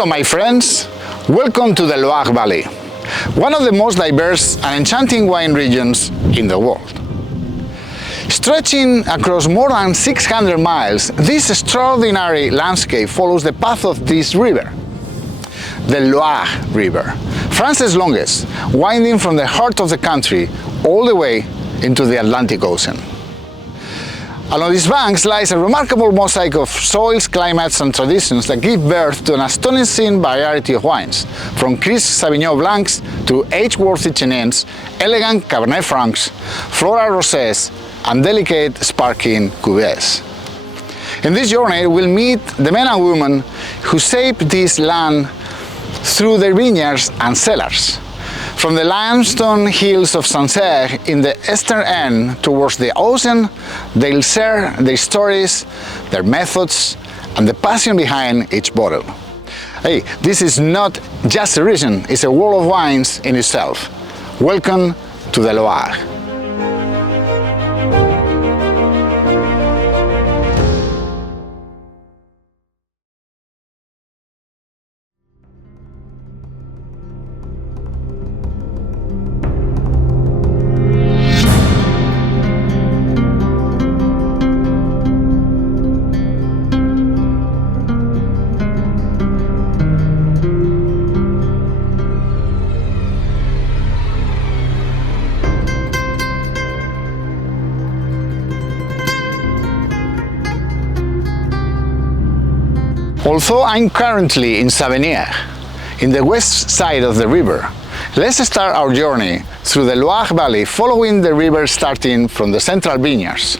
Hello my friends, welcome to the Loire Valley, one of the most diverse and enchanting wine regions in the world. Stretching across more than 600 miles, this extraordinary landscape follows the path of this river, the Loire River, France's longest, winding from the heart of the country all the way into the Atlantic Ocean. Along its banks lies a remarkable mosaic of soils, climates and traditions that give birth to an astonishing variety of wines, from crisp Sauvignon Blancs to age-worthy Chenin, elegant Cabernet Francs, floral rosés and delicate sparkling cuvées. In this journey we'll meet the men and women who shape this land through their vineyards and cellars. From the limestone hills of Sancerre in the eastern end towards the ocean, they'll share their stories, their methods, and the passion behind each bottle. Hey, this is not just a region, it's a world of wines in itself. Welcome to the Loire. Although I'm currently in Savenier, in the west side of the river, let's start our journey through the Loire Valley, following the river starting from the central vineyards,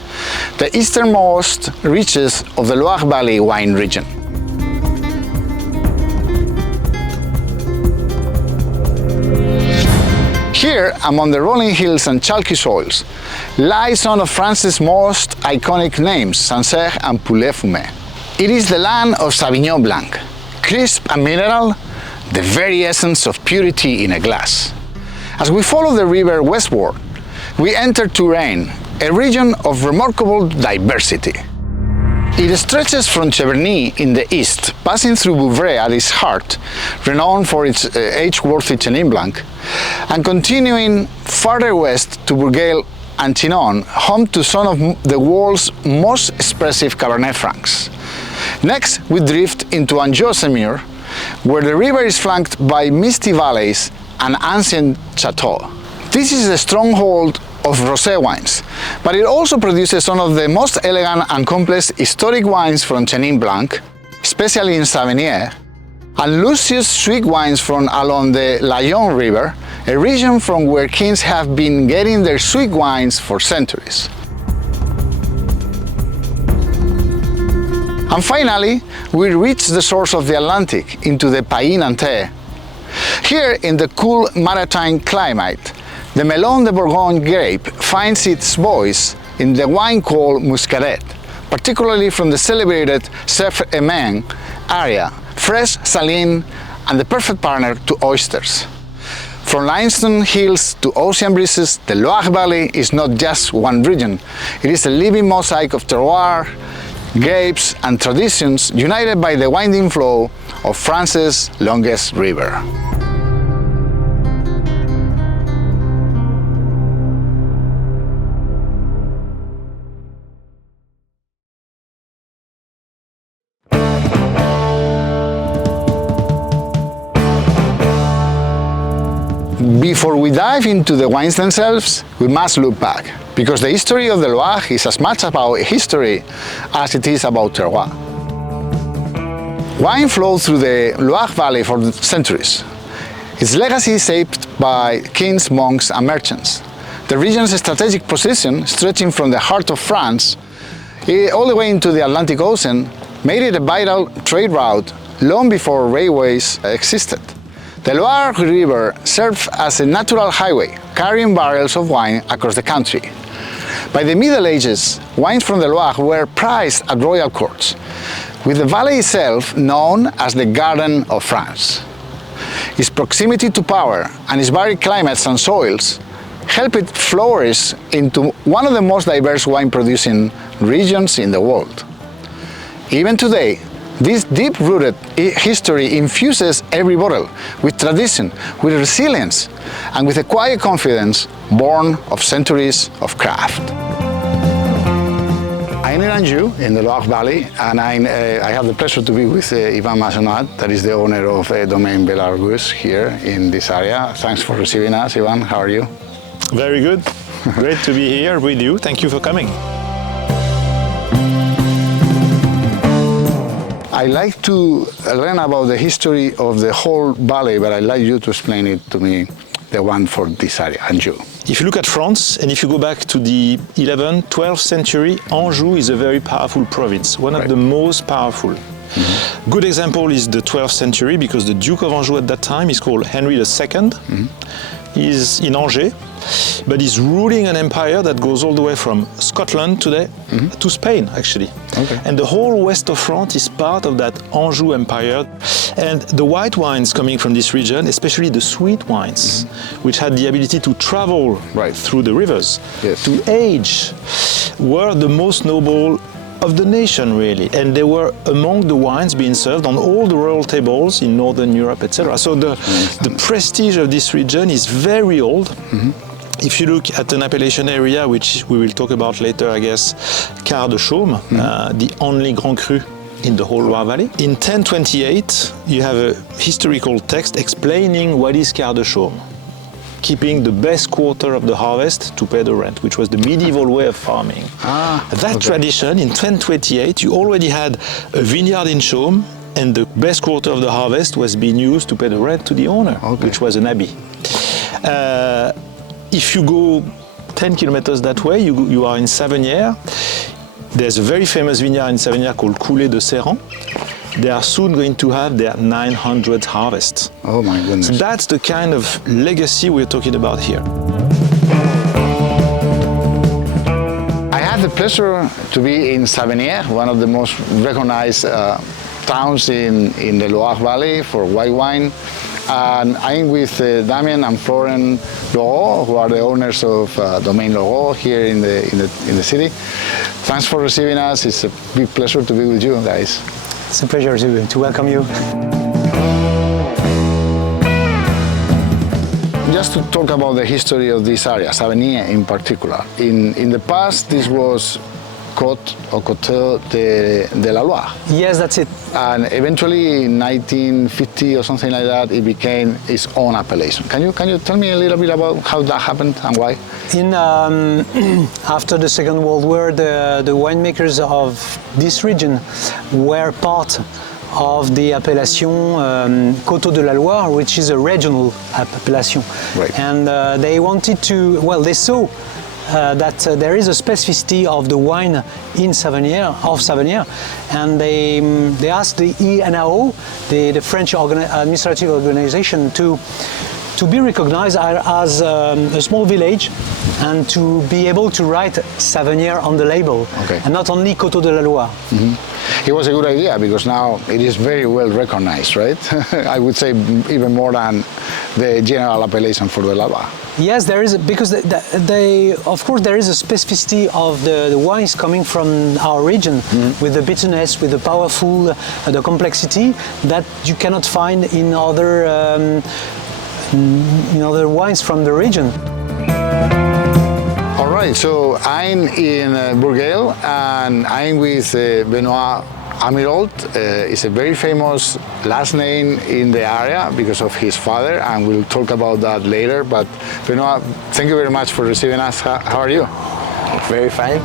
the easternmost reaches of the Loire Valley wine region. Here, among the rolling hills and chalky soils, lies one of France's most iconic names, Sancerre and Pouilly-Fumé. It is the land of Sauvignon Blanc, crisp and mineral, the very essence of purity in a glass. As we follow the river westward, we enter Touraine, a region of remarkable diversity. It stretches from Cheverny in the east, passing through Vouvray at its heart, renowned for its age-worthy Chenin Blanc, and continuing farther west to Bourgogne and Chinon, home to some of the world's most expressive Cabernet Francs. Next, we drift into Anjou-Semur, where the river is flanked by misty valleys and ancient chateaux. This is a stronghold of rosé wines, but it also produces some of the most elegant and complex historic wines from Chenin Blanc, especially in Savenier, and luscious sweet wines from along the Layon River, a region from where kings have been getting their sweet wines for centuries. And finally, we reach the source of the Atlantic, into the Pays Nantais. Here, in the cool maritime climate, the Melon de Bourgogne grape finds its voice in the wine called Muscadet, particularly from the celebrated Sèvres-Emene area, fresh, saline, and the perfect partner to oysters. From limestone hills to ocean breezes, the Loire Valley is not just one region. It is a living mosaic of terroir, grapes and traditions united by the winding flow of France's longest river. Before we dive into the wines themselves, we must look back, because the history of the Loire is as much about history as it is about terroir. Wine flowed through the Loire Valley for centuries. Its legacy is shaped by kings, monks and merchants. The region's strategic position, stretching from the heart of France all the way into the Atlantic Ocean, made it a vital trade route long before railways existed. The Loire River served as a natural highway, carrying barrels of wine across the country. By the Middle Ages, wines from the Loire were prized at royal courts, with the valley itself known as the Garden of France. Its proximity to power and its varied climates and soils helped it flourish into one of the most diverse wine-producing regions in the world. Even today, this deep-rooted history infuses every bottle with tradition, with resilience, and with a quiet confidence born of centuries of craft. I'm in Anjou, in the Loire Valley, and I have the pleasure to be with Ivan Maisonat, that is the owner of Domaine Belargus here in this area. Thanks for receiving us, Ivan. How are you? Very good. Great to be here with you. Thank you for coming. I like to learn about the history of the whole valley, but I'd like you to explain it to me, the one for this area, Anjou. If you look at France, and if you go back to the 11th, 12th century, Anjou is a very powerful province, one of the most powerful. Mm-hmm. Good example is the 12th century, because the Duke of Anjou at that time is called Henry II. Mm-hmm. He's in Angers, but he's ruling an empire that goes all the way from Scotland today to Spain, actually. Okay. And the whole west of France is part of that Anjou empire. And the white wines coming from this region, especially the sweet wines, which had the ability to travel through the rivers, to age, were the most noble of the nation, really. And they were among the wines being served on all the royal tables in Northern Europe, etc. So the prestige of this region is very old. Mm-hmm. If you look at an appellation area, which we will talk about later, I guess, Quart de Chaume, the only Grand Cru in the whole Loire Valley. In 1028, you have a historical text explaining what is Quart de Chaume, keeping the best quarter of the harvest to pay the rent, which was the medieval way of farming. Tradition, in 1028, you already had a vineyard in Chaume, and the best quarter of the harvest was being used to pay the rent to the owner, which was an abbey. If you go 10 kilometers that way, you are in Savenière. There's a very famous vineyard in Savenière called Coulée de Serran. They are soon going to have their 900th harvest. Oh my goodness. So that's the kind of legacy we're talking about here. I had the pleasure to be in Savenière, one of the most recognized towns in the Loire Valley for white wine. And I'm with Damien and Florent Leroux, who are the owners of Domaine Leroux here in the city. Thanks for receiving us. It's a big pleasure to be with you guys. It's a pleasure to welcome you. Just to talk about the history of this area, Savenière in particular. In the past, this was Côte or Côte de la Loire. Yes, that's it. And eventually in 1950 or something like that, it became its own appellation. Can you tell me a little bit about how that happened and why? After the Second World War, the winemakers of this region were part of the appellation Coteaux de la Loire, which is a regional appellation. Right. And they wanted to, well, they saw that there is a specificity of the wine in Savenière, and they asked the INAO, the French administrative organization, to be recognized as a small village and to be able to write Savenière on the label, and not only Coteaux de la Loire. Mm-hmm. It was a good idea because now it is very well recognized, right? I would say even more than the general appellation for the Loire? Yes, there is, because of course there is a specificity of the wines coming from our region, with the bitterness, with the powerful, the complexity that you cannot find in other wines from the region. All right, so I'm in Bourgueil and I'm with Benoit Amirault. Is a very famous last name in the area because of his father, and we'll talk about that later. But Benoit, thank you very much for receiving us. How are you? Very fine.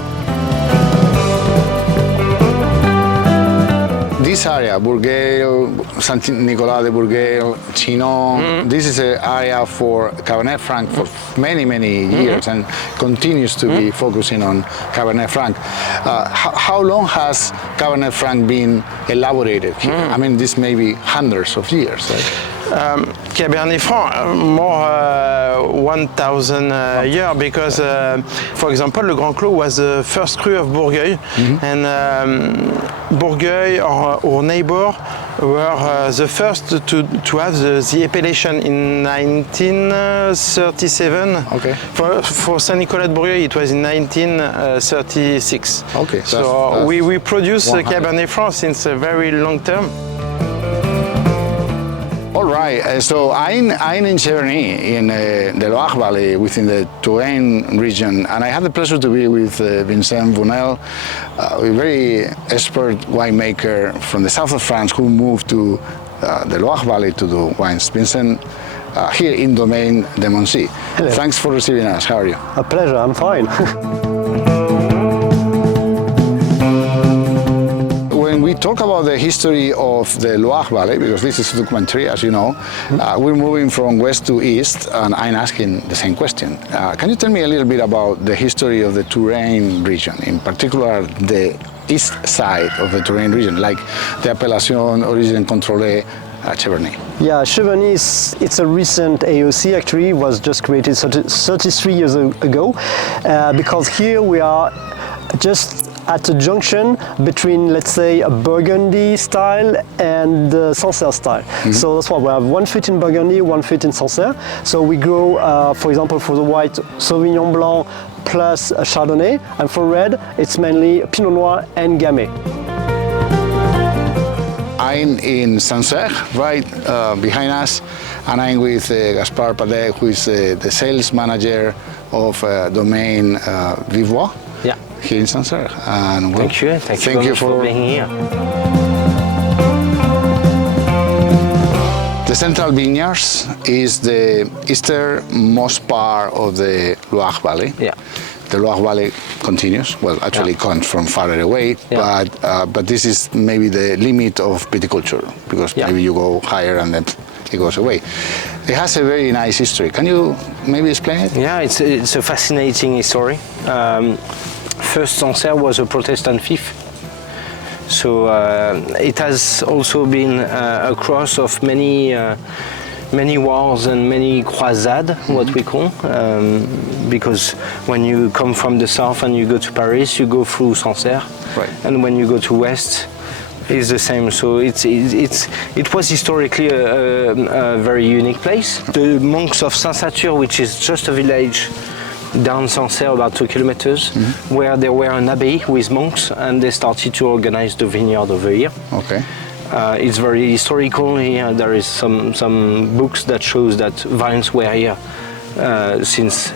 This area, Bourgueil, Saint-Nicolas de Bourgueil, Chinon, this is an area for Cabernet Franc for many, many years and continues to be focusing on Cabernet Franc. How long has Cabernet Franc been elaborated here? I mean, this may be hundreds of years. Right? Cabernet Franc, more 1,000 years, because, for example, Le Grand Clos was the first cru of Bourgueil, and Bourgueil, our neighbor, were the first to have the appellation in 1937. Okay. For Saint-Nicolas de Bourgueil, it was in 1936. Okay. So we produce Cabernet Franc since a very long term. All right, so I'm in Cheverny, in the Loire Valley, within the Touraine region, and I had the pleasure to be with Vincent Vonel, a very expert winemaker from the south of France who moved to the Loire Valley to do wines. Vincent, here in Domaine de Moncy. Hello. Thanks for receiving us. How are you? A pleasure, I'm fine. When we talk about the history of the Loire Valley, because this is a documentary, as you know, we're moving from west to east, and I'm asking the same question. Can you tell me a little bit about the history of the Touraine region, in particular the east side of the Touraine region, like the Appellation Origine Contrôlée Cheverny? Yeah, Cheverny it's a recent AOC, actually. It was just created 33 years ago, because here we are just at a junction between, let's say, a Burgundy style and Sancerre style. So that's why we have 1 foot in Burgundy, 1 foot in Sancerre. So we grow, for example, for the white, Sauvignon Blanc plus a Chardonnay, and for red, it's mainly Pinot Noir and Gamay. I'm in Sancerre, right behind us, and I'm with Gaspard Padet, who is the sales manager of Domaine Vivois. Yeah. Here in Sancerre. And well, Thank you for being here. The Central Vineyards is the easternmost part of the Loire Valley. Yeah. The Loire Valley continues. Well, actually it comes from farther away, but this is maybe the limit of viticulture, because maybe you go higher and then it goes away. It has a very nice history. Can you maybe explain it? Yeah, it's a fascinating story. First, Sancerre was a Protestant fief, so it has also been a cross of many wars and many croisades, what we call, because when you come from the south and you go to Paris, you go through Sancerre, right. And when you go to west, it's the same. So it was historically a very unique place. The monks of Saint-Satur, which is just a village down Sancerre, about 2 kilometers, where there were an abbey with monks, and they started to organize the vineyard over here. Okay. It's very historical here. There is some books that shows that vines were here since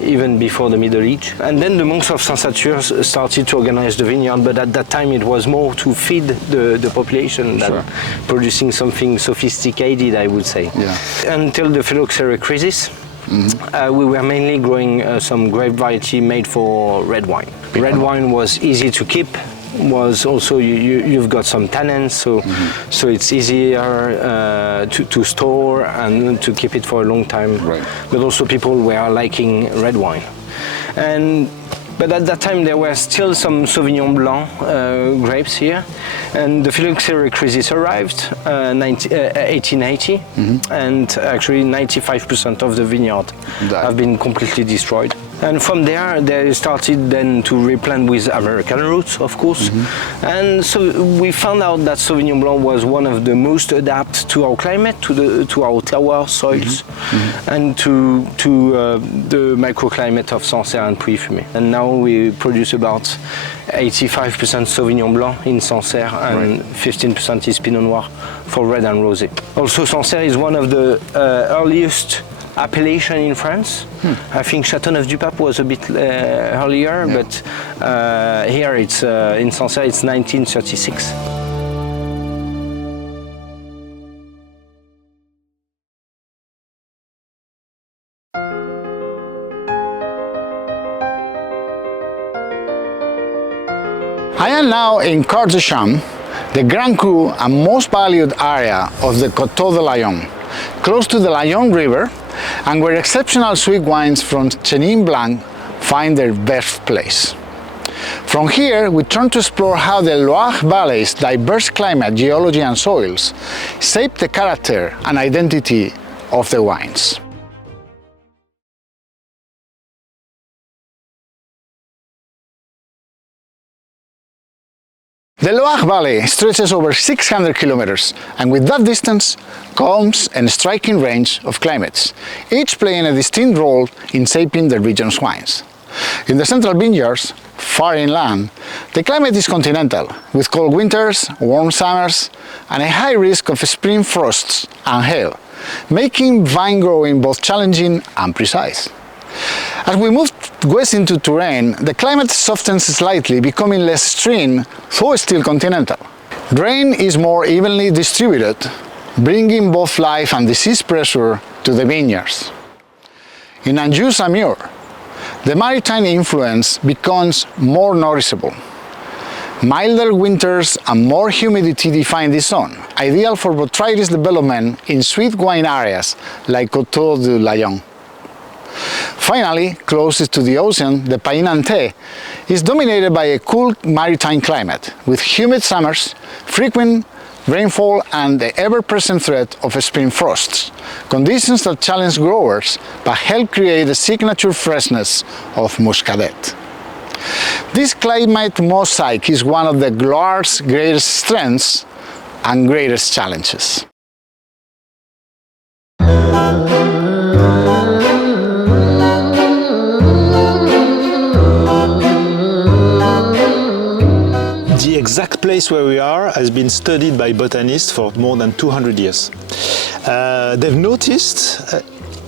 even before the Middle Age. And then the monks of Saint-Satur started to organize the vineyard, but at that time it was more to feed the population than producing something sophisticated, I would say. Yeah. Until the phylloxera crisis, we were mainly growing some grape variety made for red wine. Red wine was easy to keep, was also you've got some tannins, so it's easier to store and to keep it for a long time. Right. But also people were liking red wine, and But at that time there were still some Sauvignon Blanc grapes here, and the phylloxera crisis arrived 1880, and actually 95% of the vineyard have been completely destroyed. And from there, they started then to replant with American roots, of course. And so we found out that Sauvignon Blanc was one of the most adapted to our climate, to our terroir soils, and to the microclimate of Sancerre and Pouilly-Fumé. And now we produce about 85% Sauvignon Blanc in Sancerre and 15% is Pinot Noir for red and rosé. Also, Sancerre is one of the earliest appellation in France. I think Châteauneuf-du-Pape was a bit earlier, but here it's in Sancerre it's 1936. I am now in Cartes-Champs, the Grand Cru and most valued area of the Coteaux de Layon, close to the Layon River, and where exceptional sweet wines from Chenin Blanc find their birthplace. From here, we turn to explore how the Loire Valley's diverse climate, geology and soils shape the character and identity of the wines. The Loire Valley stretches over 600 kilometers, and with that distance comes a striking range of climates, each playing a distinct role in shaping the region's wines. In the central vineyards, far inland, the climate is continental, with cold winters, warm summers, and a high risk of spring frosts and hail, making vine growing both challenging and precise. As we move west into Touraine, the climate softens slightly, becoming less extreme, though still continental. Rain is more evenly distributed, bringing both life and disease pressure to the vineyards. In Anjou-Saumur, the maritime influence becomes more noticeable. Milder winters and more humidity define this zone, ideal for botrytis development in sweet wine areas like Coteaux de Layon. Finally, closest to the ocean, the Pays Nantais is dominated by a cool maritime climate, with humid summers, frequent rainfall and the ever-present threat of spring frosts, conditions that challenge growers but help create the signature freshness of Muscadet. This climate mosaic is one of the Loire's greatest strengths and greatest challenges. The exact place where we are has been studied by botanists for more than 200 years. They've noticed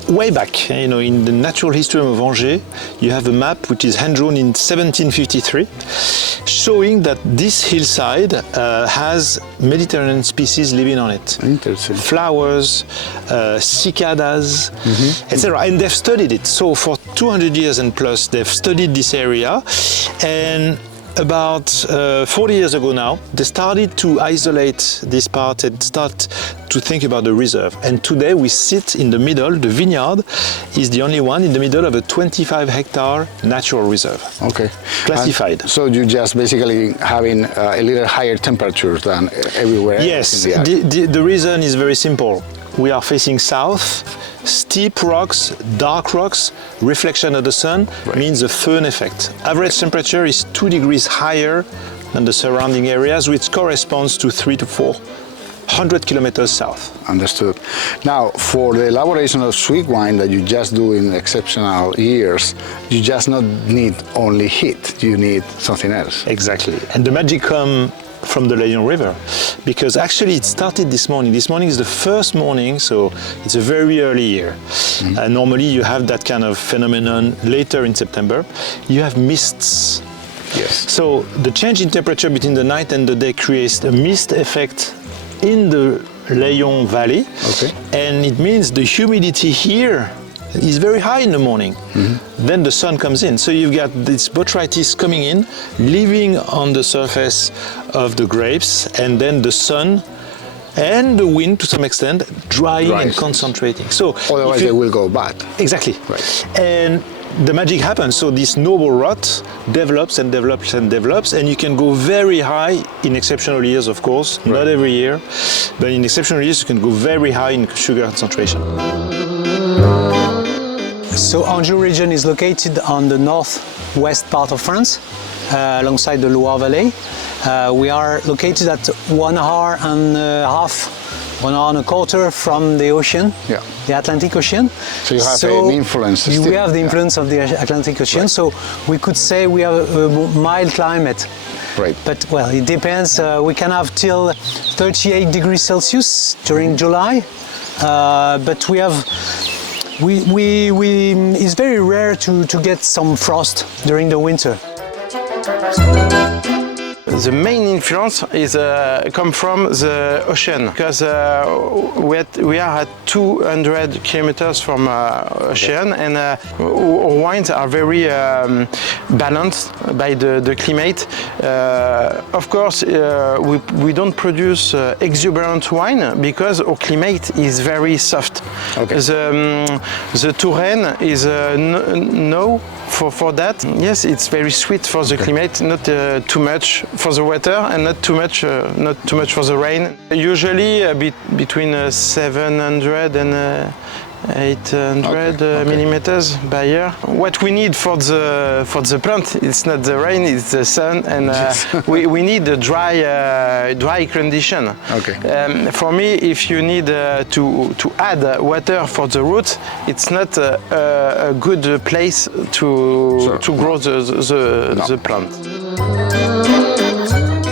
way back, in the natural history of Angers, you have a map which is hand-drawn in 1753, showing that this hillside has Mediterranean species living on it. Interesting. Flowers, cicadas, etc. And they've studied it. So for 200 years and plus, they've studied this area, and about 40 years ago now, they started to isolate this part and start to think about the reserve. And today we sit in the middle. The vineyard is the only one in the middle of a 25-hectare natural reserve. Okay. Classified. And so you just basically having a little higher temperatures than everywhere Yes, else in the reason is very simple. We are facing south, steep rocks, dark rocks, reflection of the sun means a föhn effect. Average temperature is 2 degrees higher than the surrounding areas, which corresponds to 300 to 400 kilometers south. Understood. Now, for the elaboration of sweet wine that you just do in exceptional years, you just not need only heat, you need something else. Exactly. And the magic comes from the Layon River, because actually it started this morning. This morning is the first morning, so it's a very early year. Normally you have that kind of phenomenon later in September. You have mists. Yes. So the change in temperature between the night and the day creates a mist effect in the Layon Valley. Okay. And it means the humidity here is very high in the morning. Then the sun comes in. So you've got this botrytis coming in, living on the surface of the grapes, and then the sun and the wind to some extent drying and concentrating. So otherwise they will go bad. Exactly. Right. And the magic happens. So this noble rot develops and develops and develops, and you can go very high in exceptional years, of course, not every year, but in exceptional years you can go very high in sugar concentration. So Anjou region is located on the northwest part of France, alongside the Loire Valley. We are located at 1 hour and a half, 1 hour and a quarter from the ocean, the Atlantic Ocean. So you have an influence. We have the influence of the Atlantic Ocean, so we could say we have a mild climate. Right. But well, it depends. We can have till 38 degrees Celsius during July, but we have. It's very rare to get some frost during the winter. The main influence is come from the ocean, because we are at 200 kilometers from ocean, and our wines are very balanced by the climate. Of course, we don't produce exuberant wine because our climate is very soft. Okay. The Touraine is no for that. Yes, it's very sweet for the climate, not too much for the water and not too much for the rain. Usually between 700 and 800 millimeters by year. What we need for the plant, it's not the rain, it's the sun, and we need a dry condition. Okay. For me, if you need to add water for the root, it's not a good place to grow the plant.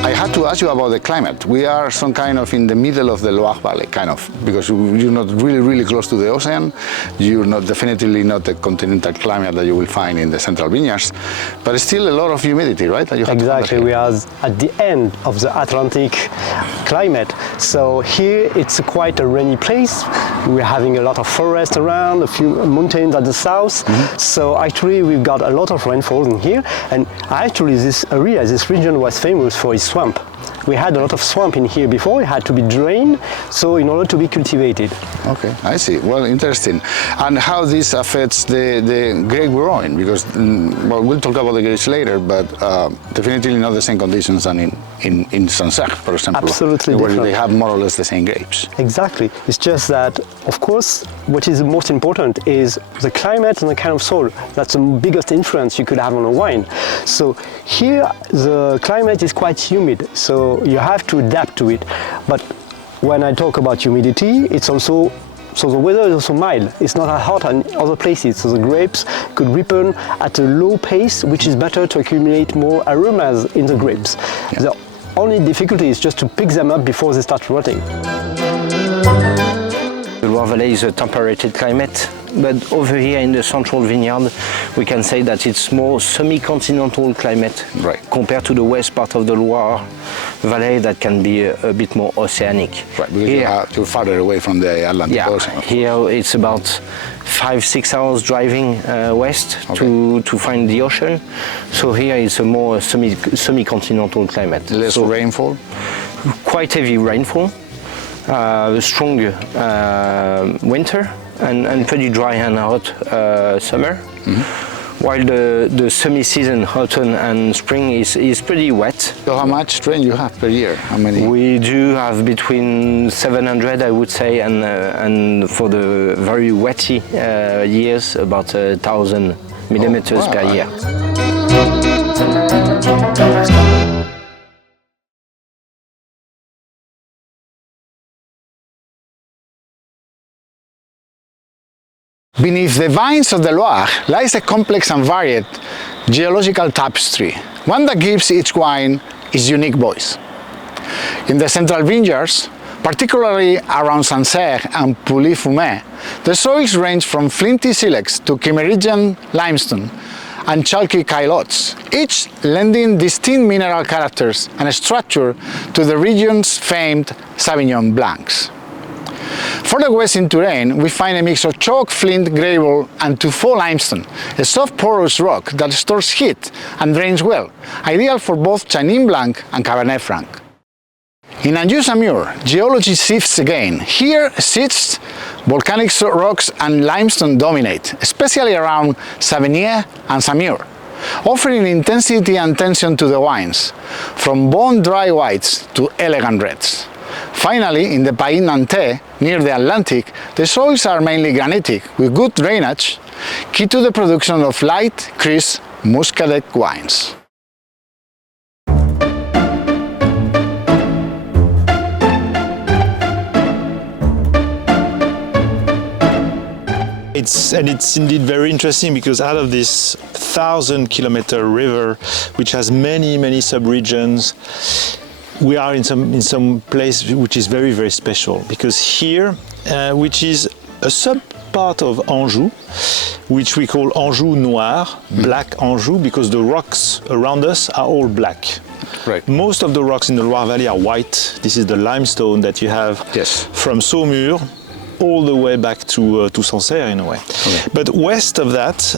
I had to ask you about the climate. We are some kind of in the middle of the Loire Valley, kind of, because you're not really close to the ocean. You're not definitely not the continental climate that you will find in the central vineyards, but it's still a lot of humidity, right? That you have Exactly, we are at the end of the Atlantic climate. So here it's quite a rainy place. We're having a lot of forest around, a few mountains at the south. So actually we've got a lot of rainfall in here, and actually this area, this region was famous for its swamp. We had a lot of swamp in here before, it had to be drained, so in order to be cultivated. Okay, I see. Well, interesting. And how this affects the grape growing? Because, well, we'll talk about the grapes later, but definitely not the same conditions than in Sancerre, for example. Absolutely where different. they have more or less the same grapes. Exactly. It's just that, of course, what is the most important is the climate and the kind of soil. That's the biggest influence you could have on a wine. So here, the climate is quite humid, so you have to adapt to it. But when I talk about humidity, it's also, so the weather is also mild. It's not as hot in other places, so the grapes could ripen at a low pace, which is better to accumulate more aromas in the grapes. Yeah. The only difficulty is just to pick them up before they start rotting. The Loire Valley is a temperated climate, but over here in the central vineyard, we can say that it's more semi-continental climate compared to the west part of the Loire Valley that can be a bit more oceanic. Right, because you're farther away from the Atlantic Ocean. Here it's about 5-6 hours driving west to find the ocean. So here it's a more semi-continental climate. Less rainfall? Quite heavy rainfall. Strong winter and pretty dry and hot summer, while the semi-season, autumn and spring is pretty wet. So how much rain you have per year? How many? We do have between 700, I would say, and for the very wetty years, about 1,000 millimeters per year. Beneath the vines of the Loire lies a complex and varied geological tapestry, one that gives each wine its unique voice. In the central vineyards, particularly around Sancerre and Pouilly-Fumé, the soils range from flinty silex to Kimmeridgian limestone and chalky cailots, each lending distinct mineral characters and structure to the region's famed Sauvignon Blancs. Further west in Touraine, we find a mix of chalk, flint, gravel and tuffeau limestone, a soft porous rock that stores heat and drains well, ideal for both Chenin Blanc and Cabernet Franc. In Anjou-Saumur, geology shifts again. Here, schist, volcanic rocks and limestone dominate, especially around Savigny and Saumur, offering intensity and tension to the wines, from bone-dry whites to elegant reds. Finally, in the Pays Nantais, near the Atlantic, the soils are mainly granitic, with good drainage, key to the production of light, crisp, muscadet wines. It's indeed very interesting because out of this 1,000-kilometer river, which has many sub-regions, we are in some place which is very, very special. Because here, which is a sub-part of Anjou, which we call Anjou Noir, black Anjou, because the rocks around us are all black. Right. Most of the rocks in the Loire Valley are white. This is the limestone that you have from Saumur all the way back to Sancerre in a way. Okay. But west of that,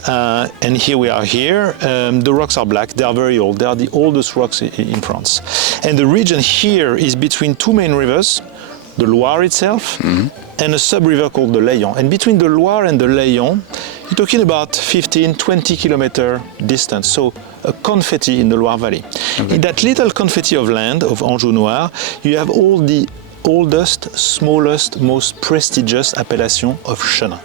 and here we are here, the rocks are black. They are very old. They are the oldest rocks in France. And the region here is between two main rivers, the Loire itself, and a sub-river called the Layon. And between the Loire and the Layon, you're talking about 15-20 kilometer distance. So a confetti in the Loire Valley. Okay. In that little confetti of land of Anjou Noir, you have all the oldest, smallest, most prestigious appellation of Chenin.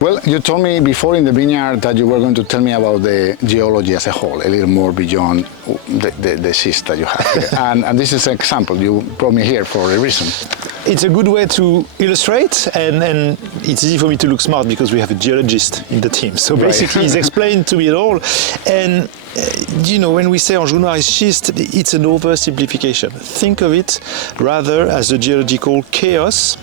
Well, you told me before in the vineyard that you were going to tell me about the geology as a whole, a little more beyond the schist that you have. and this is an example. You brought me here for a reason. It's a good way to illustrate, and it's easy for me to look smart because we have a geologist in the team. So basically, he's explained to me it all. And you know, when we say Anjou Noir is schist, it's an oversimplification. Think of it rather as the geological chaos,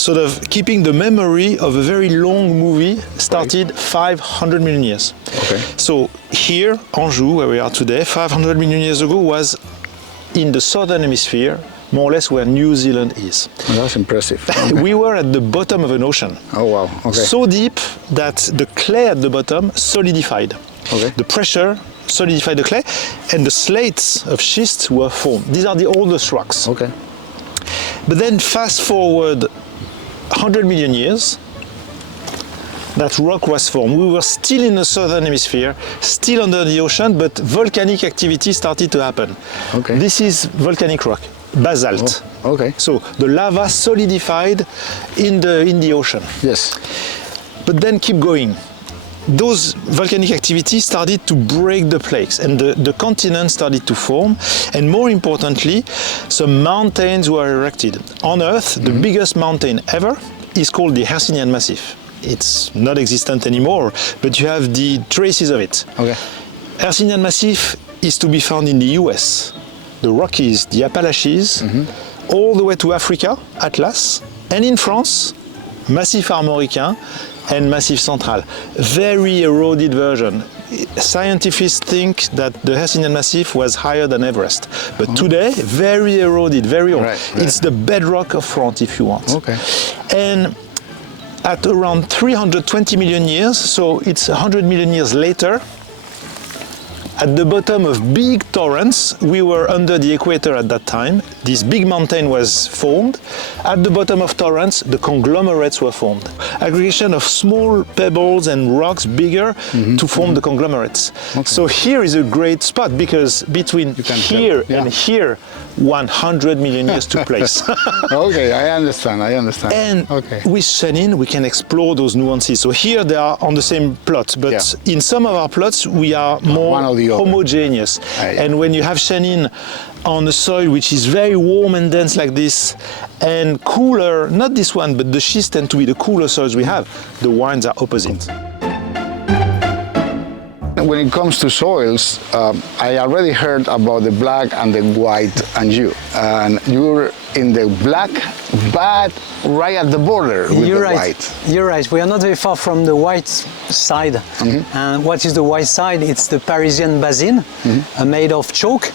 sort of keeping the memory of a very long movie started 500 million years. Okay. So here, Anjou, where we are today, 500 million years ago was in the southern hemisphere, more or less where New Zealand is. Oh, that's impressive. Okay. We were at the bottom of an ocean. Oh wow, okay. So deep that the clay at the bottom solidified. Okay. The pressure solidified the clay, and the slates of schist were formed. These are the oldest rocks. Okay. But then fast forward 100 million years, that rock was formed. We were still in the southern hemisphere, still under the ocean, but volcanic activity started to happen. Okay. This is volcanic rock, basalt. Oh, okay. So the lava solidified in the ocean. Yes. But then keep going. Those volcanic activities started to break the plates, and the continent started to form, and more importantly, some mountains were erected. On Earth, the biggest mountain ever is called the Hercynian Massif. It's not existent anymore, but you have the traces of it. Okay. Hercynian Massif is to be found in the US, the Rockies, the Appalachians, all the way to Africa, Atlas, and in France, Massif Armoricain, and Massif Central. Very eroded version. Scientists think that the Hercynian Massif was higher than Everest. But today, very eroded, very old. Right. It's the bedrock of France, if you want. Okay. And at around 320 million years, so it's 100 million years later, at the bottom of big torrents, we were under the equator at that time. This big mountain was formed. At the bottom of torrents, the conglomerates were formed. Aggregation of small pebbles and rocks bigger to form the conglomerates. Okay. So here is a great spot because between here and here, 100 million years took place. Okay, I understand. And with Chenin, we can explore those nuances. So here they are on the same plot, but in some of our plots, we are more homogeneous. And when you have Chenin on a soil which is very warm and dense like this, and cooler, not this one, but the schist tend to be the cooler soils we have, the wines are opposite. When it comes to soils, I already heard about the black and the white Anjou, and you're in the black, but right at the border with the white. You're right. We are not very far from the white side. And what is the white side? It's the Parisian basin, made of chalk,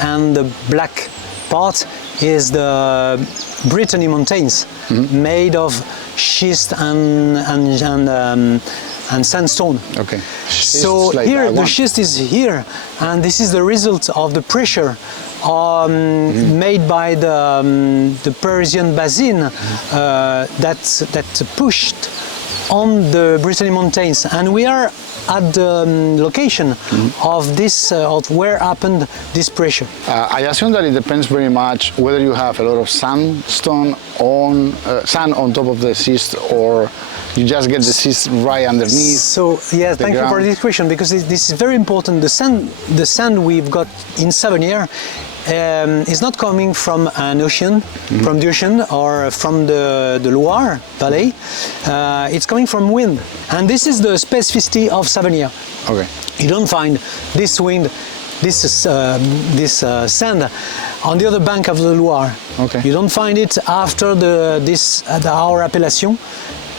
and the black part is the Brittany Mountains, made of schist and sandstone. Okay. So here, the schist is here, and this is the result of the pressure made by the Parisian basin that pushed on the Brittany Mountains, and we are at the location of this, of where happened this pressure. I assume that it depends very much whether you have a lot of sandstone on sand on top of the schist, or you just get the schist right underneath. So yeah, thank you for this question, because this is very important. The sand we've got in Savonier is not coming from an ocean, from the ocean or from the Loire Valley. It's coming from wind, and this is the specificity of Savonier. Okay. You don't find this wind, this sand on the other bank of the Loire. Okay. You don't find it after our appellation.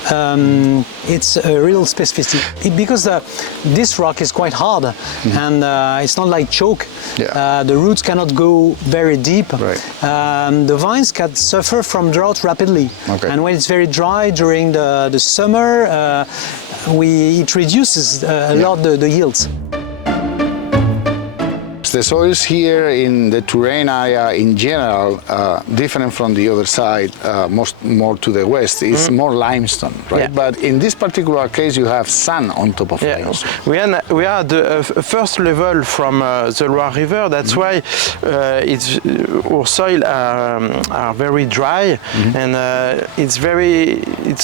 It's a real specificity because this rock is quite hard, and it's not like chalk. Yeah. The roots cannot go very deep. Right. The vines can suffer from drought rapidly, Okay. and when it's very dry during the summer, it reduces a lot the yields. The soils here in the Touraine area in general, different from the other side, more to the west, is more limestone, right? Yeah. But in this particular case, you have sand on top of it. Yeah, Also. we are at the first level from the Loire River. That's why our soil are very dry, and it's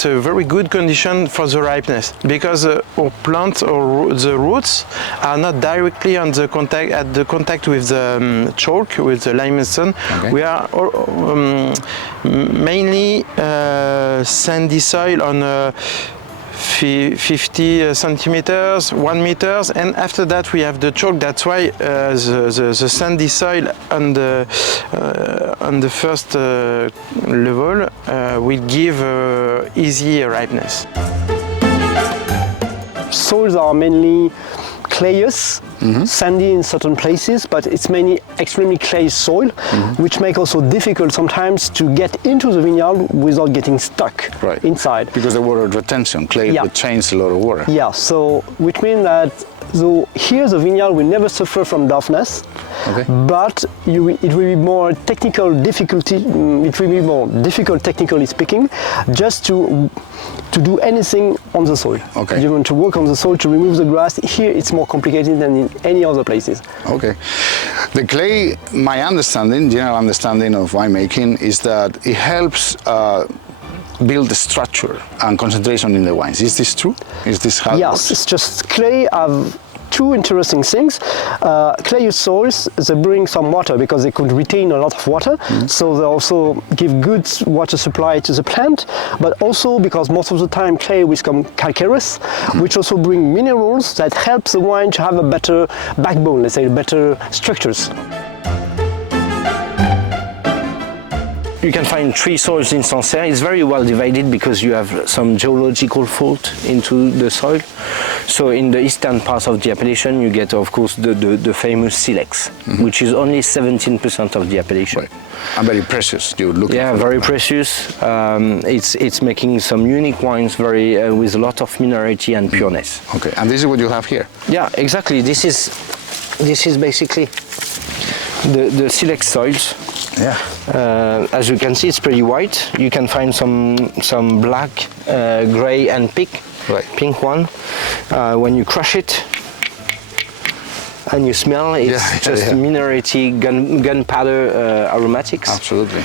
a very good condition for the ripeness, because our plants or the roots are not directly on the contact with the chalk, with the limestone. Okay. We are mainly sandy soil on 50 centimeters, 1 meter, and after that we have the chalk. That's why the sandy soil on the first level will give easy ripeness. Soils are mainly clayous, sandy in certain places, but it's mainly extremely clay soil, which make also difficult sometimes to get into the vineyard without getting stuck inside. Because the water retention, clay retains a lot of water. Yeah, so which means that so here the vineyard will never suffer from dampness, but it will be more technical difficulty. It will be more difficult, technically speaking, just to do anything on the soil. Okay. You want to work on the soil to remove the grass. Here it's more complicated than in any other places. Okay. The clay, my understanding, general understanding of winemaking, is that it helps build the structure and concentration in the wines. Is this true? Is this how it works? Yes, it's just clay have two interesting things. Clay soils, they bring some water because they could retain a lot of water, so they also give good water supply to the plant, but also because most of the time clay will become calcareous, which also bring minerals that help the wine to have a better backbone, let's say better structures. You can find three soils in Sancerre. It's very well divided because you have some geological fault into the soil. So in the eastern part of the appellation, you get, of course, the famous silex, which is only 17% of the appellation. Right. And very precious. You look. Yeah, very precious. It's making some unique wines, with a lot of minerality and pureness. Okay, and this is what you have here. Yeah, exactly. This is basically the silex soils. Yeah. As you can see, it's pretty white. You can find some black, gray, and pink one. When you crush it and you smell, it's just minerality, gunpowder aromatics. Absolutely.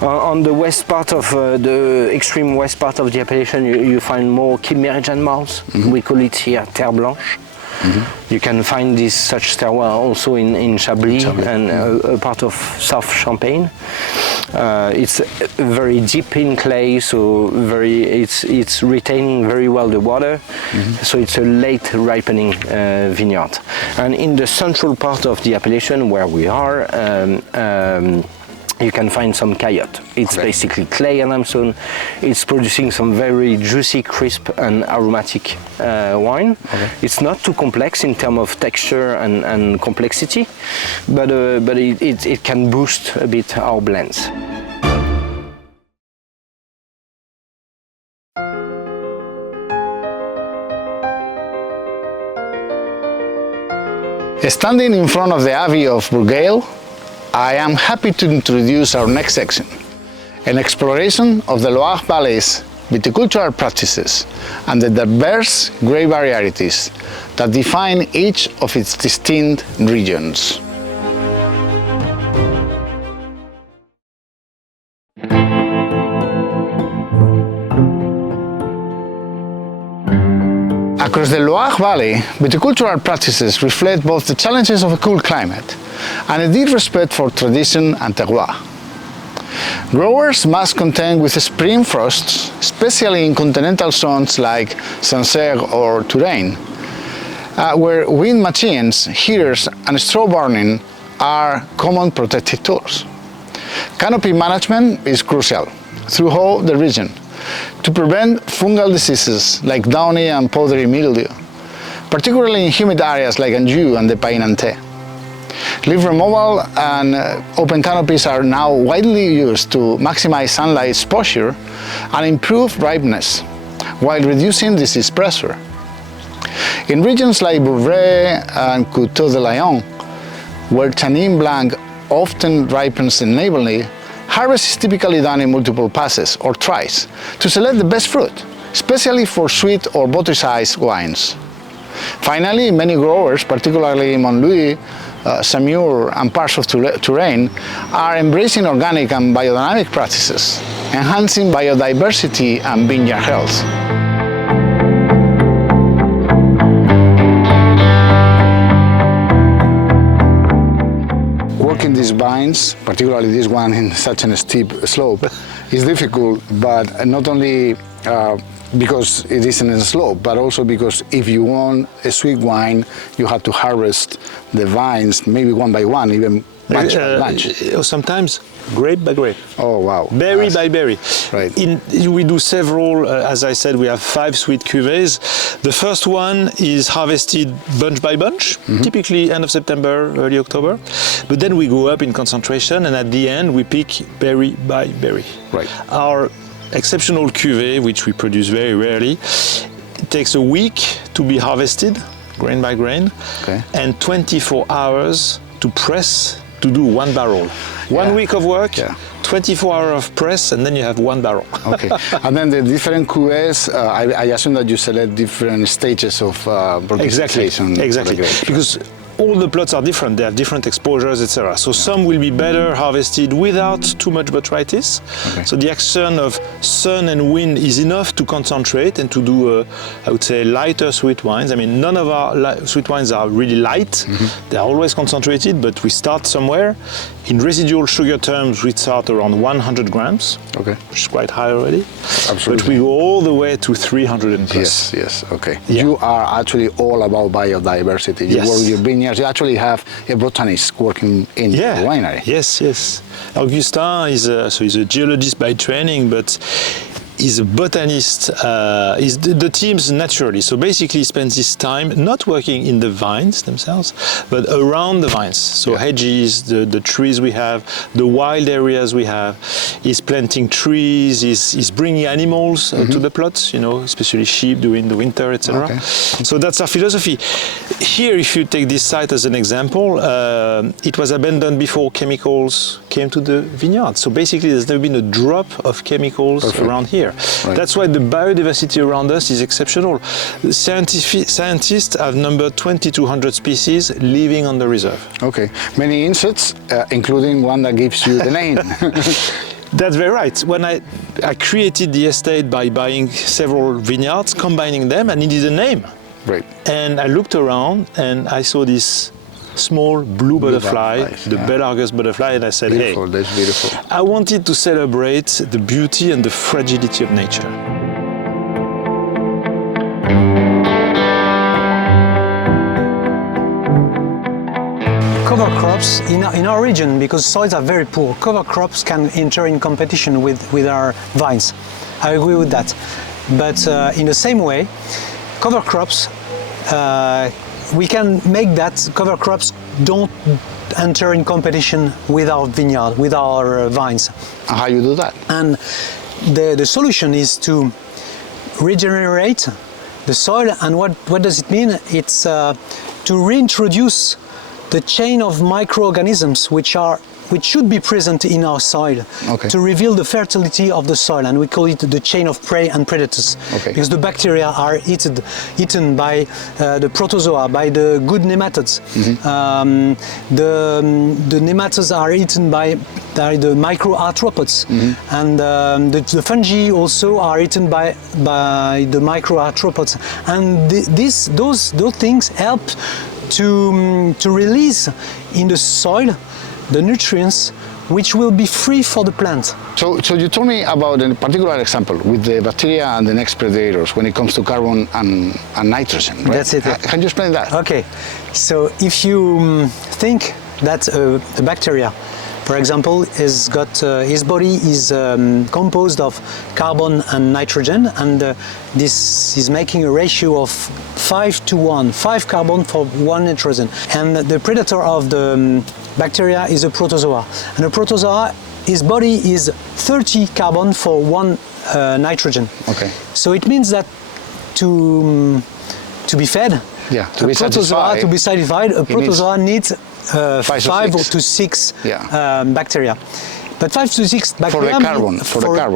On the west part of the extreme west part of the appellation, you find more Méridien malts. We call it here terre blanche. You can find such terroir also in Chablis and a part of South Champagne. It's very deep in clay, so it's retaining very well the water. So it's a late ripening vineyard. And in the central part of the appellation where we are, you can find some Cayotte. It's basically clay and limestone. It's producing some very juicy, crisp and aromatic wine. It's not too complex in terms of texture and complexity, but it can boost a bit our blends. Standing in front of the Abbey of Bourgail, I am happy to introduce our next section, an exploration of the Loire Valley's viticultural practices and the diverse grape varieties that define each of its distinct regions. Across the Loire Valley, viticultural practices reflect both the challenges of a cool climate and a deep respect for tradition and terroir. Growers must contend with spring frosts, especially in continental zones like Sancerre or Touraine, where wind machines, heaters and straw burning are common protective tools. Canopy management is crucial throughout the region to prevent fungal diseases like downy and powdery mildew, particularly in humid areas like Anjou and the Pays-Nantais. Leaf removal and open canopies are now widely used to maximize sunlight exposure and improve ripeness, while reducing disease pressure. In regions like Bouvray and Coteaux de Lion, where Chenin Blanc often ripens unevenly, harvest is typically done in multiple passes or tries to select the best fruit, especially for sweet or bottle-sized wines. Finally, many growers, particularly in Montlouis, Saumur and parts of Touraine, are embracing organic and biodynamic practices, enhancing biodiversity and vineyard health. Working these vines, particularly this one in such a steep slope, is difficult, but not only because it is in a slope, but also because if you want a sweet wine, you have to harvest the vines maybe one by one, even bunch by bunch. Sometimes grape by grape. Oh wow! Berry by berry. Right. We do several. As I said, we have 5 sweet cuvées. The first one is harvested bunch by bunch, typically end of September, early October. But then we go up in concentration, and at the end we pick berry by berry. Right. Our exceptional cuvée, which we produce very rarely, it takes a week to be harvested, grain by grain, and 24 hours to press to do 1 barrel. 1 week of work, 24 hours of press, and then you have 1 barrel. Okay, and then the different cuvées, I assume that you select different stages of fermentation. Exactly, because all the plots are different, they have different exposures, etc. So some will be better harvested without too much botrytis. So the action of sun and wind is enough to concentrate and to do, I would say, lighter sweet wines. I mean, none of our sweet wines are really light. They're always concentrated, but we start somewhere. In residual sugar terms, we start around 100 grams, which is quite high already. Absolutely. But we go all the way to 300 and plus. Yes, okay. You are actually all about biodiversity. You work with your vineyards. You actually have a botanist working in the winery. Yes. Augustin is he's a geologist by training, but he's a botanist. He's the teams naturally. So basically, he spends his time not working in the vines themselves, but around the vines. So hedges, the trees we have, the wild areas we have. He's planting trees. He's bringing animals to the plots. You know, especially sheep during the winter, etc. So that's our philosophy. Here, if you take this site as an example, it was abandoned before chemicals came to the vineyard. So basically, there's never been a drop of chemicals around here. That's why the biodiversity around us is exceptional. The scientists have numbered 2,200 species living on the reserve. Okay, many insects, including one that gives you the name. That's very right. When I created the estate by buying several vineyards, combining them, I needed a name. Right. And I looked around and I saw this small blue butterfly, the Belargus butterfly, and I said, beautiful, that's beautiful. I wanted to celebrate the beauty and the fragility of nature. Cover crops in our region, because soils are very poor, cover crops can enter in competition with our vines. I agree with that. But in the same way, cover crops, we can make that cover crops don't enter in competition with our vineyard, with our vines. How you do that? And the solution is to regenerate the soil. And what does it mean? It's to reintroduce the chain of microorganisms which are which should be present in our soil to reveal the fertility of the soil, and we call it the chain of prey and predators, because the bacteria are eaten by the protozoa, by the good nematodes. The nematodes are eaten by the microarthropods, and the fungi also are eaten by the microarthropods, and those things help to release in the soil the nutrients which will be free for the plant. So you told me about a particular example with the bacteria and the next predators when it comes to carbon and nitrogen, right? That's it. Can you explain that? Okay, so if you think that a bacteria, for example, his body is composed of carbon and nitrogen, and this is making a ratio of 5 to 1, 5 carbon for 1 nitrogen. And the predator of the bacteria is a protozoa. And a protozoa, his body is 30 carbon for 1 nitrogen. Okay. So it means that to be fed, to be satisfied, a protozoa needs 5 to 6 bacteria. But 5 to 6 bacteria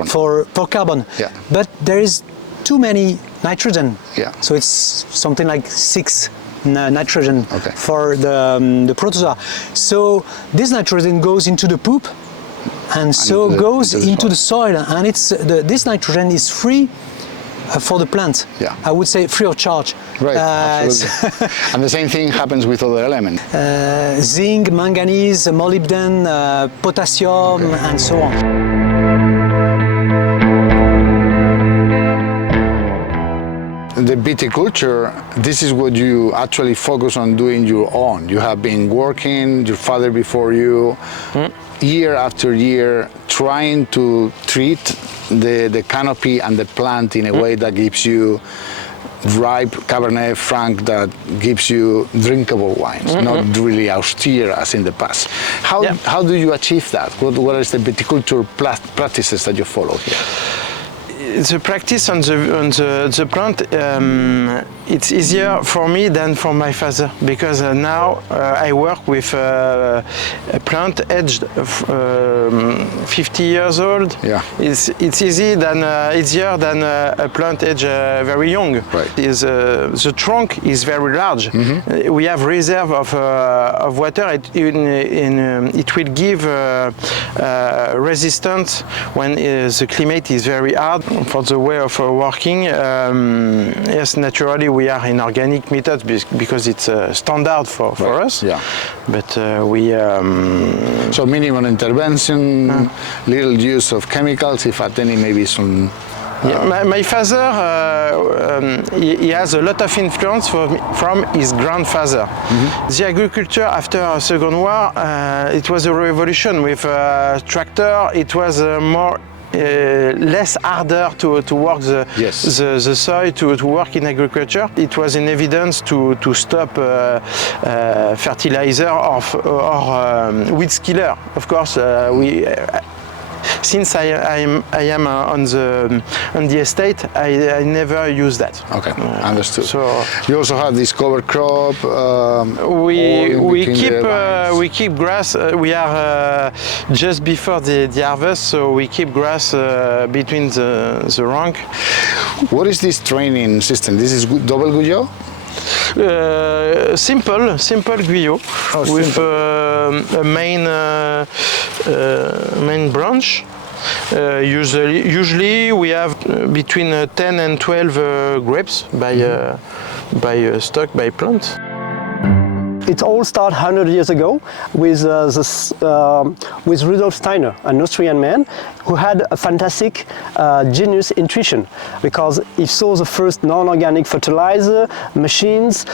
for carbon. Yeah. But there is too many nitrogen. Yeah. So it's something like 6 nitrogen for the protozoa. So this nitrogen goes into the poop, and so goes into the soil, and this nitrogen is free for the plant. Yeah. I would say free of charge. Right, absolutely. And the same thing happens with other elements. Zinc, manganese, molybdenum, potassium, and so on. The viticulture, this is what you actually focus on doing your own. You have been working, your father before you, year after year, trying to treat the canopy and the plant in a way that gives you ripe Cabernet Franc, that gives you drinkable wines, not really austere as in the past. How do you achieve that? What is the viticulture practices that you follow here? The practice on the plant, it's easier for me than for my father, because now I work with a plant aged 50 years old. Yeah. It's easier than a plant aged very young. Right. The trunk is very large. We have reserve of water. It will give resistance when the climate is very hard. For the way of working, yes, naturally we are in organic methods because it's standard for us. Yeah. But so minimum intervention, little use of chemicals, if at any, maybe some. My father, he has a lot of influence from his grandfather. The agriculture after the Second War, it was a revolution with tractor. It was more. Less harder to work the soil, to work in agriculture. It was in evidence to stop fertilizer or weed killer. Of course, since I am on the estate, I never use that. Okay, understood. So you also have this cover crop. We keep grass. We are just before the harvest, so we keep grass between the rank. What is this training system? This is double guyot? Simple guyot with a main branch. Usually we have between 10 and 12 grapes by stock, by plant. It all started 100 years ago with Rudolf Steiner, an Austrian man who had a fantastic genius intuition, because he saw the first non-organic fertilizer, machines,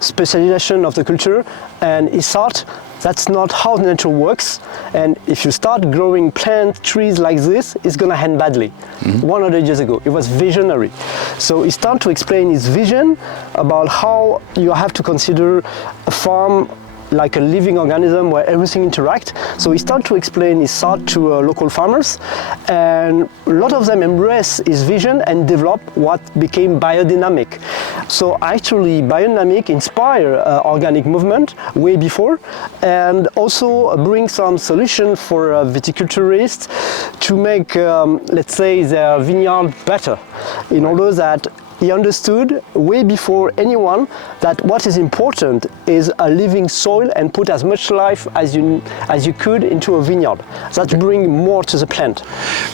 specialization of the culture, and he thought that's not how nature works, and if you start growing plant trees like this, it's going to end badly. 100 years ago, it was visionary. So he started to explain his vision about how you have to consider a farm like a living organism where everything interacts. So he started to explain his thought to local farmers, and a lot of them embrace his vision and develop what became biodynamic. So actually biodynamic inspired organic movement way before, and also bring some solution for viticulturists to make, let's say, their vineyard better, in order that he understood way before anyone that what is important is a living soil and put as much life as you could into a vineyard. That bring more to the plant.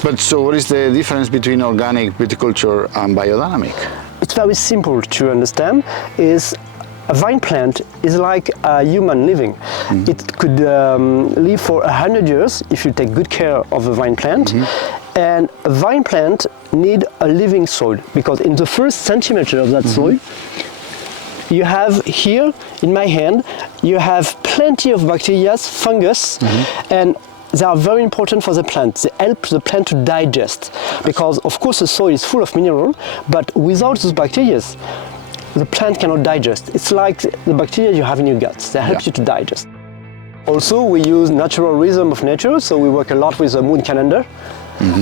But so what is the difference between organic viticulture and biodynamic? It's very simple to understand. Is a vine plant is like a human living. It could live for 100 years if you take good care of a vine plant. And a vine plant need a living soil, because in the first centimeter of that soil, you have here in my hand, you have plenty of bacteria, fungus, and they are very important for the plant. They help the plant to digest, because of course the soil is full of mineral, but without those bacteria, the plant cannot digest. It's like the bacteria you have in your guts. They help you to digest. Also, we use natural rhythm of nature, so we work a lot with the moon calendar.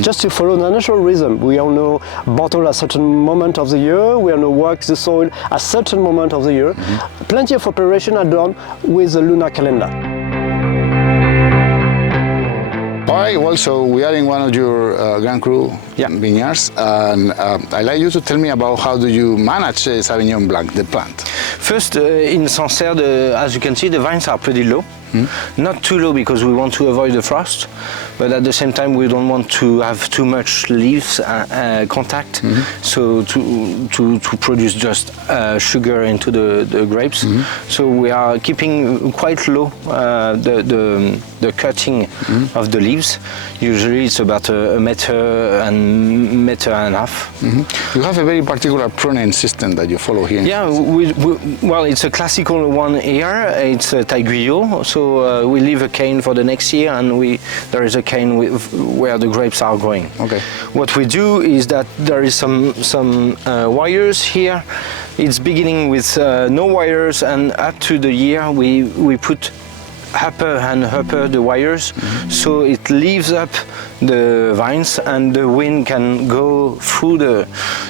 Just to follow the natural rhythm. We all know bottle at a certain moment of the year, we all know work the soil at a certain moment of the year. Plenty of operation are done with the lunar calendar. All right, well, so we are in one of your Grand Cru vineyards, and I'd like you to tell me about how do you manage Sauvignon Blanc, the plant? First, in Sancerre, as you can see, the vines are pretty low. Not too low because we want to avoid the frost, but at the same time we don't want to have too much leaves contact, so to produce just sugar into the grapes. So we are keeping quite low the cutting of the leaves. Usually it's about a meter and a half. You have a very particular pruning system that you follow here. Yeah, well, it's a classical one here. It's a taille-guyot. So we leave a cane for the next year, and there is a cane where the grapes are growing. Okay. What we do is that there is some wires here. It's beginning with no wires, and up to the year we put upper and upper the wires, so it leaves up the vines and the wind can go through the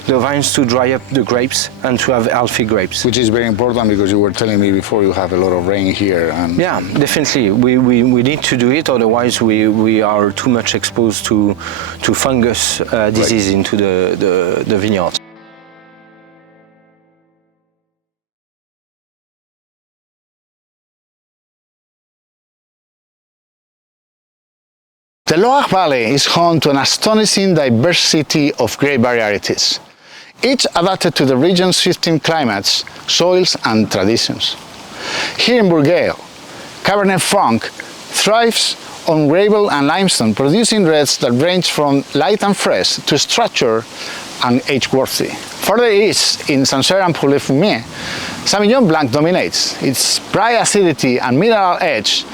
vines to dry up the grapes and to have healthy grapes. Which is very important, because you were telling me before you have a lot of rain here. And yeah, definitely. We need to do it, otherwise we are too much exposed to fungus disease into the vineyards. The Loire Valley is home to an astonishing diversity of grape varieties, each adapted to the region's shifting climates, soils and traditions. Here in Bourgueil, Cabernet Franc thrives on gravel and limestone, producing reds that range from light and fresh to structured and age-worthy. Further east, in Sancerre and Pouilly-Fumé, Sauvignon Blanc dominates. Its bright acidity and mineral edge,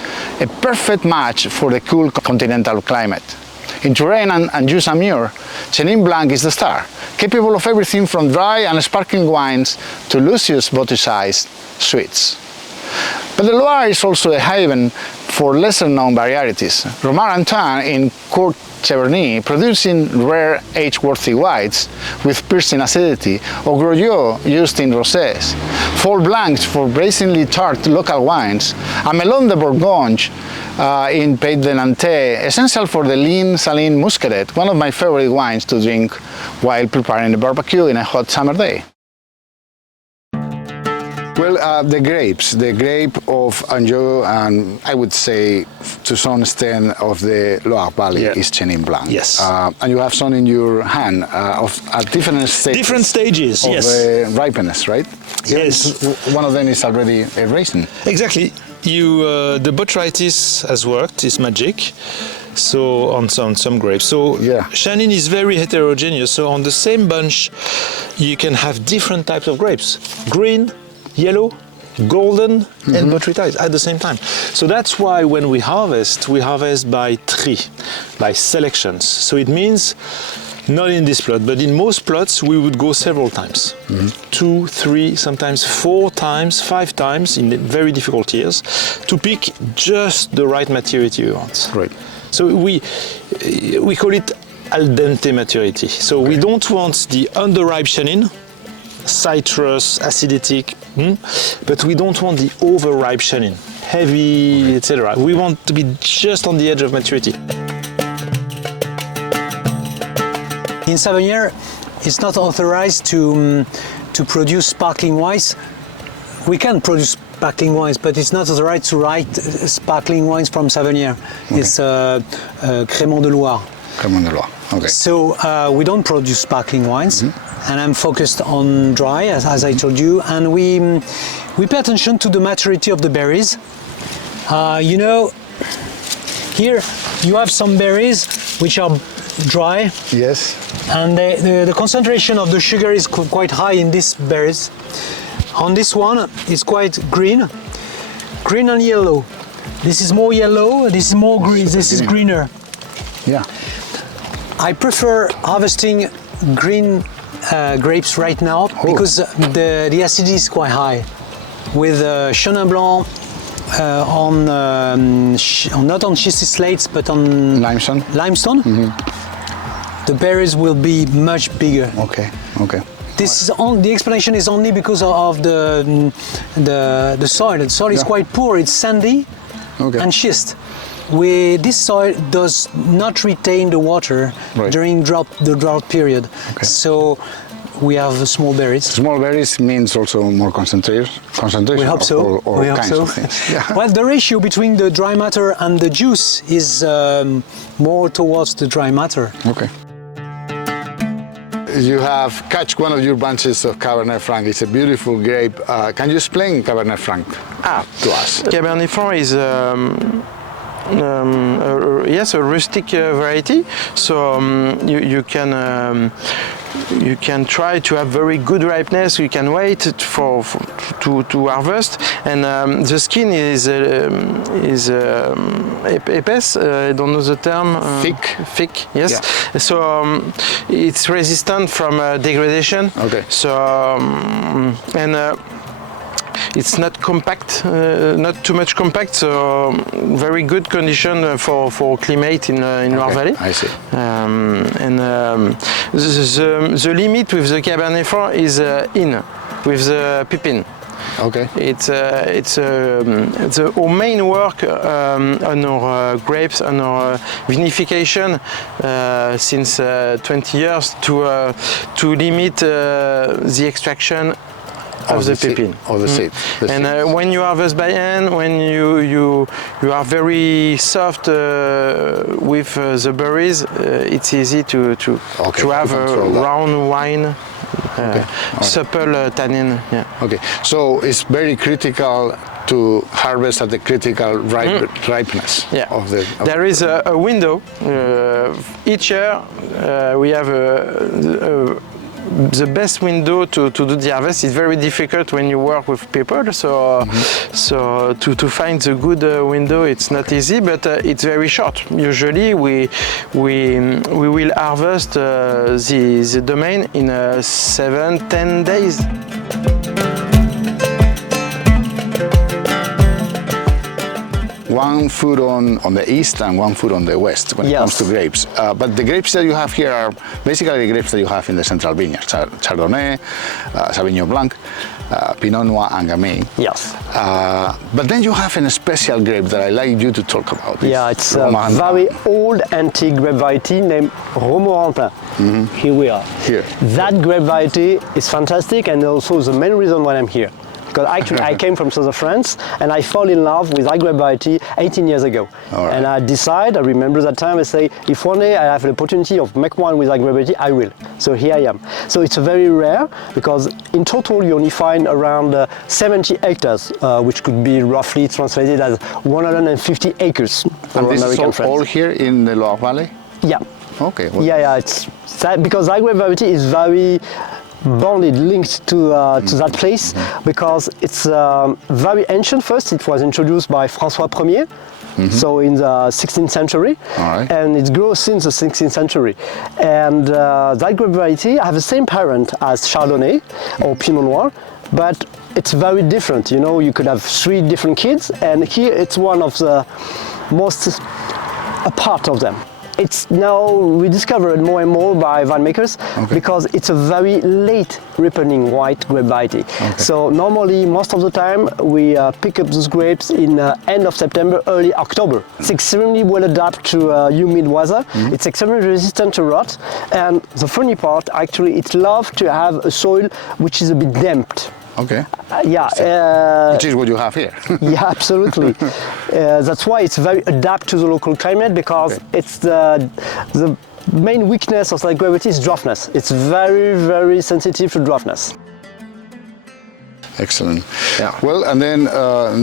a perfect match for the cool continental climate. In Touraine and Jus-Amur, Chenin Blanc is the star, capable of everything from dry and sparkling wines to luscious bottle-sized sweets. But the Loire is also a haven for lesser-known varieties. Romare-Antoine in Court Cheverny, producing rare age-worthy whites with piercing acidity, or Grosjean used in rosés, Fall Blancs for brazenly tart local wines, and Melon de Bourgogne in Pays de Nantais, essential for the lean saline muscadet, one of my favorite wines to drink while preparing a barbecue in a hot summer day. Well, the grapes, the grape of Anjou, and I would say to some extent of the Loire Valley is Chenin Blanc. Yes. And you have some in your hand at different stages. Different stages, of ripeness, right? Yes. One of them is already a raisin. Exactly. The botrytis has worked, it's magic. So on some grapes. So Chenin is very heterogeneous. So on the same bunch, you can have different types of grapes. Green, yellow, golden, and botrytis at the same time. So that's why when we harvest by tri, by selections. So it means Not in this plot, but in most plots we would go several times. 2, 3, sometimes 4 times, 5 times in very difficult years to pick just the right maturity we want. Right. So we call it al dente maturity. So we don't want the underripe Chenin, citrus, acidic, but we don't want the overripe Chenin, heavy, etc. We want to be just on the edge of maturity. In Savonier, it's not authorized to produce sparkling wines. We can produce sparkling wines, but it's not authorized to write sparkling wines from Savonier. Okay. It's Crémant de Loire. Crémant de Loire. Okay. So we don't produce sparkling wines, and I'm focused on dry, as I told you, and we pay attention to the maturity of the berries. You know, here you have some berries which are dry. Yes. And the concentration of the sugar is quite high in these berries. On this one, it's quite green and yellow. This is more yellow, this is more green, this is greener. Yeah. I prefer harvesting green grapes right now because the acidity is quite high. With Chenin Blanc not on schist slates but on limestone. The berries will be much bigger. Okay. Okay. This is the explanation is only because of the soil. The soil is quite poor. It's sandy and schist. This soil does not retain the water during the drought period. Okay. So we have small berries. Small berries means also more concentration. We hope so. We hope so. Of things. Yeah. Well, the ratio between the dry matter and the juice is more towards the dry matter. Okay. You have catch one of your bunches of Cabernet Franc. It's a beautiful grape. Can you explain Cabernet Franc to us? Cabernet Franc is a rustic variety. So you can try to have very good ripeness. You can wait to harvest, and the skin is épaisse. I don't know the term. Thick. Yes. Yeah. So it's resistant from degradation. Okay. So it's not compact, not too much compact, so very good condition for climate in Loire Valley. I see. The limit with the Cabernet Franc is with the pipin. Okay. It's our main work on our grapes, on our vinification since 20 years to limit the extraction of the pipin. Of the seed. And when you harvest by hand, when you are very soft with the berries, it's easy to have a round wine. Supple tannin. Yeah. Okay, so it's very critical to harvest at the critical ripeness of the. There is a window. Each year we have the best window to do the harvest. Is very difficult when you work with people, so to find the good window, it's not easy, but it's very short. Usually we will harvest the domain in 7-10 days. One foot on the east and one foot on the west when it comes to grapes. But the grapes that you have here are basically the grapes that you have in the central vineyard. Chardonnay, Sauvignon Blanc, Pinot Noir and Gamay. Yes. But then you have a special grape that I like you to talk about. It's a very old antique grape variety named Romorantin. Here we are. Here. That grape variety is fantastic, and also the main reason why I'm here. Because actually I came from southern France and I fell in love with that grape variety 18 years ago. And I remember that time, I say, if one day I have the opportunity of make wine with that grape variety, I will. So here I am. So it's very rare because in total you only find around 70 hectares, which could be roughly translated as 150 acres. And this is all here in the Loire Valley? Yeah. Okay. Well. Yeah, it's that because that grape variety is bonded, linked to that place because it's very ancient. First, it was introduced by François Ier, so in the 16th century, and it grows since the 16th century. And that grape variety have the same parent as Chardonnay or Pinot Noir, but it's very different. You know, you could have 3 different kids, and here it's one of the most apart of them. It's now rediscovered more and more by winemakers because it's a very late ripening white grape variety. So normally, most of the time, we pick up those grapes in end of September, early October. It's extremely well adapted to humid weather. It's extremely resistant to rot. And the funny part, actually, it loves to have a soil which is a bit damped. Which is what you have here. Yeah, absolutely. That's why it's very adapted to the local climate because it's the main weakness of that grape is draughtiness. It's very, very sensitive to draughtiness. Excellent. Well, and then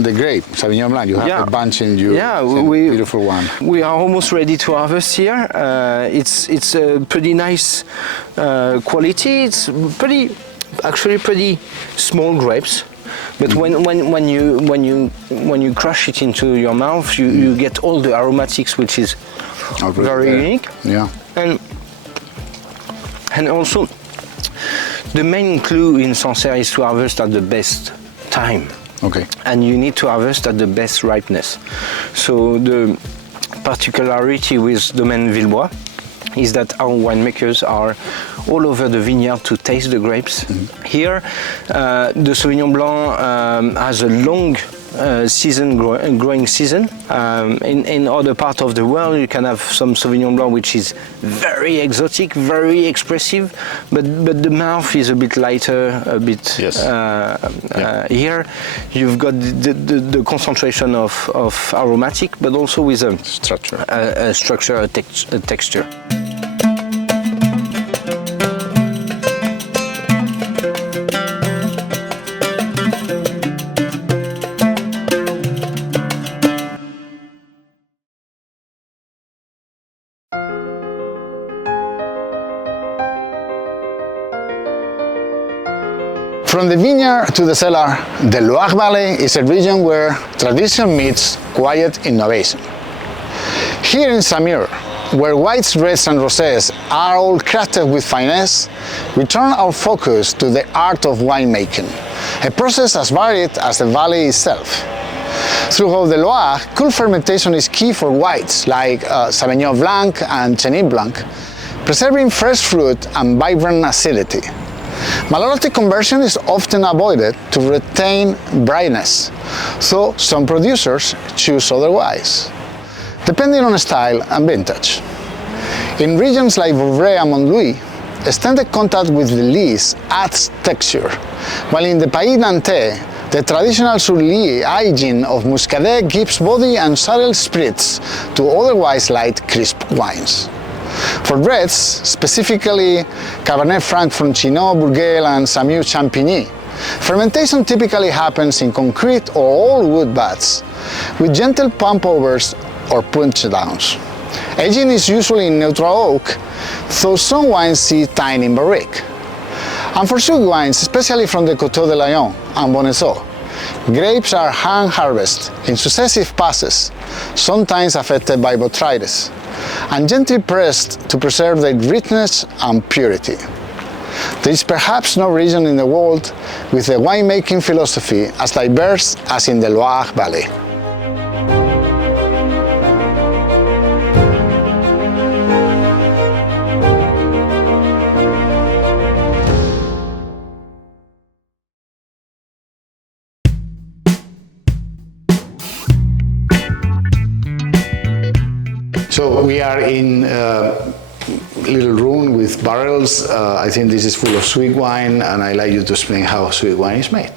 the grape, Sauvignon Blanc, you have a bunch in you. Beautiful one. We are almost ready to harvest here. It's a pretty nice quality. It's actually pretty small grapes, but when you crush it into your mouth, you get all the aromatics, which is very unique. And also the main clue in Sancerre is to harvest at the best time. And you need to harvest at the best ripeness. So the particularity with Domaine Villebois is that our winemakers are all over the vineyard to taste the grapes. Here, the Sauvignon Blanc has a long growing season. In other parts of the world, you can have some Sauvignon Blanc which is very exotic, very expressive, but the mouth is a bit lighter, a bit. Here, you've got the concentration of aromatic, but also with a structure, a texture. From the vineyard to the cellar, the Loire Valley is a region where tradition meets quiet innovation. Here in Saumur, where whites, reds and rosés are all crafted with finesse, we turn our focus to the art of winemaking, a process as varied as the valley itself. Throughout the Loire, cool fermentation is key for whites like Sauvignon Blanc and Chenin Blanc, preserving fresh fruit and vibrant acidity. Malolactic conversion is often avoided to retain brightness, though some producers choose otherwise, depending on style and vintage. In regions like Vouvray and Montlouis, extended contact with the lees adds texture, while in the Pays Nantais, the traditional Surly aging of Muscadet gives body and subtle spirits to otherwise light, crisp wines. For reds, specifically Cabernet Franc from Chinon, Bourgueil and Saumur Champigny, fermentation typically happens in concrete or all wood vats, with gentle pump-overs or punch-downs. Aging is usually in neutral oak, though some wines see time in barrique. And for sweet wines, especially from the Coteaux de Layon and Bonnezeau, grapes are hand-harvested in successive passes, sometimes affected by botrytis, and gently pressed to preserve their richness and purity. There is perhaps no region in the world with a winemaking philosophy as diverse as in the Loire Valley. So we are in a little room with barrels. I think this is full of sweet wine, and I'd like you to explain how sweet wine is made.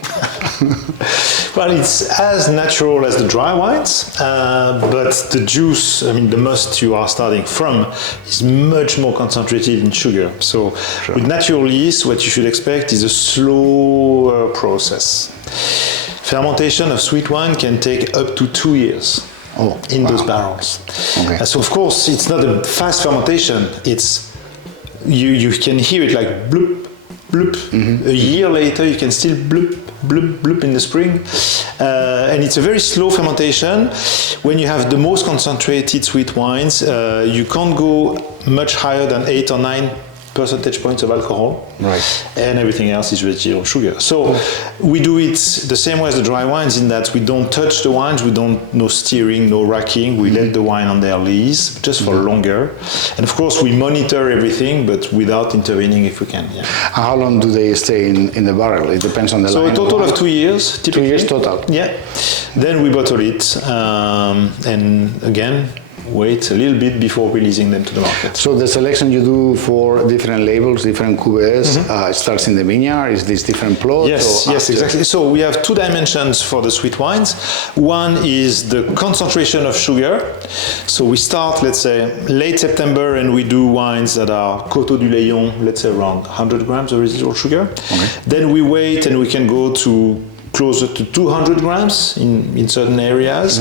Well, it's as natural as the dry wines, but the juice, I mean the must you are starting from, is much more concentrated in sugar. So with natural yeast, what you should expect is a slower process. Fermentation of sweet wine can take up to 2 years. In those barrels. So of course it's not a fast fermentation, it's you can hear it like bloop, bloop. A year later, you can still bloop, bloop, bloop in the spring. And it's a very slow fermentation. When you have the most concentrated sweet wines, you can't go much higher than 8 or 9 percentage points of alcohol, right? And everything else is residual sugar. So we do it the same way as the dry wines in that we don't touch the wines, we don't no steering, no racking. We let the wine on their lees just for longer, and of course we monitor everything, but without intervening if we can. Yeah. How long do they stay in the barrel? It depends on the line. So a total of 2 years, typically. 2 years total. Yeah. Then we bottle it, and again, wait a little bit before releasing them to the market. So the selection you do for different labels, different cuvées, it starts in the vineyard. Is this different plot? Yes, yes, exactly. So we have 2 dimensions for the sweet wines. One is the concentration of sugar. So we start, let's say, late September, and we do wines that are Coteaux du Layon, let's say around 100 grams of residual sugar. Okay. Then we wait, and we can go to closer to 200 grams in certain areas,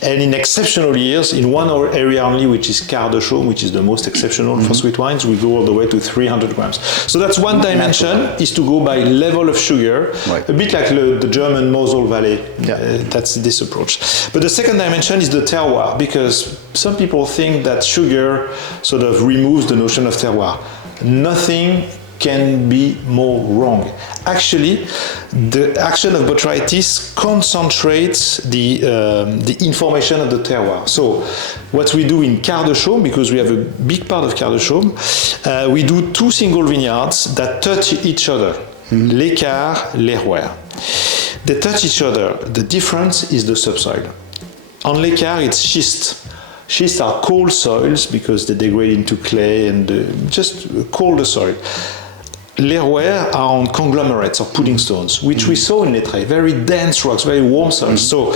and in exceptional years, in one area only, which is Quart de Chaume, which is the most exceptional for sweet wines, we go all the way to 300 grams. So that's one dimension, is to go by level of sugar, a bit like the German Mosel Valley. That's this approach. But the second dimension is the terroir, because some people think that sugar sort of removes the notion of terroir. Nothing can be more wrong. Actually, the action of botrytis concentrates the information of the terroir. So, what we do in Quart de Chaume, because we have a big part of Quart de Chaume, we do 2 single vineyards that touch each other. L'Écart, l'Hérouer. They touch each other. The difference is the subsoil. On l'Écart, it's schist. Schists are cold soils because they degrade into clay and just colder soil. L'Hérouer are on conglomerates or pudding stones, which we saw in Letray, very dense rocks, very warm soils. So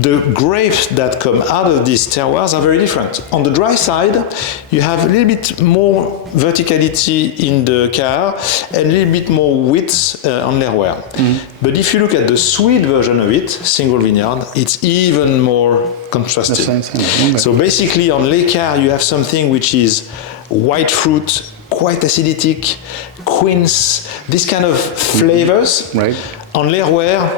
the grapes that come out of these terroirs are very different. On the dry side, you have a little bit more verticality in the Quart and a little bit more width on l'Hérouer. But if you look at the sweet version of it, single vineyard, it's even more contrasted. So basically on l'Écart you have something which is white fruit, quite acidic, quince, this kind of flavors. Right. On l'Hérouer,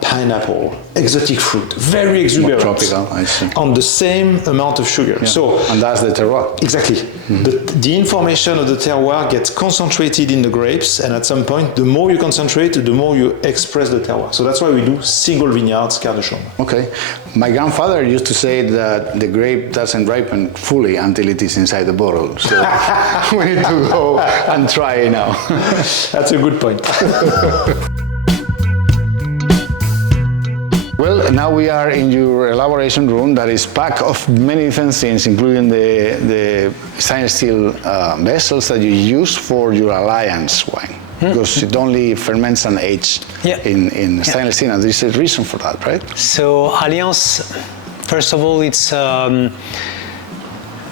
pineapple, exotic fruit, very exuberant. More tropical, I see. On the same amount of sugar. So, and that's the terroir. Exactly. The information of the terroir gets concentrated in the grapes, and at some point, the more you concentrate, the more you express the terroir. So that's why we do single vineyards, Quart de Chaume. Okay. My grandfather used to say that the grape doesn't ripen fully until it is inside the bottle. So we need to go and try it now. That's a good point. Well, now we are in your elaboration room that is packed of many different things, including the stainless steel vessels that you use for your Alliance wine. Because it only ferments and ages in stainless steel, and there's a reason for that, right? So Alliance, first of all, it's a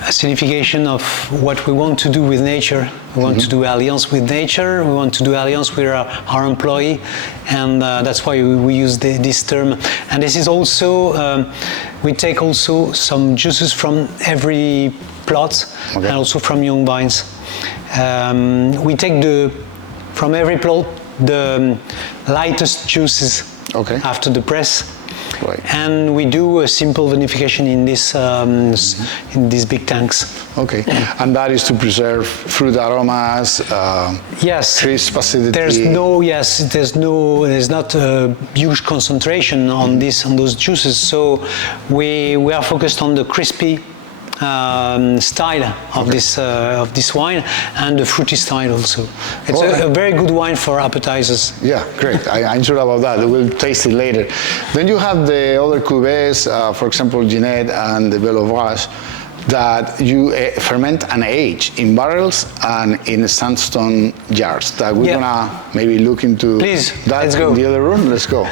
signification of what we want to do with nature. We want to do alliance with nature, we want to do alliance with our employee, and that's why we use this term. And this is also, we take also some juices from every plot and also from young vines. We take from every plot the lightest juices after the press. Right. And we do a simple vinification in these big tanks. Okay, and that is to preserve fruit aromas, crisp acidity. There's not a huge concentration on those juices. So we are focused on the crispy style of this wine and the fruity style also. It's a very good wine for appetizers. Yeah, great. I'm sure about that. We'll taste it later. Then you have the other cuvées, for example, Ginette and the Belle Ouvrage, that you ferment and age in barrels and in sandstone jars. That we're gonna maybe look into. Please, that let's go. In the other room. Let's go.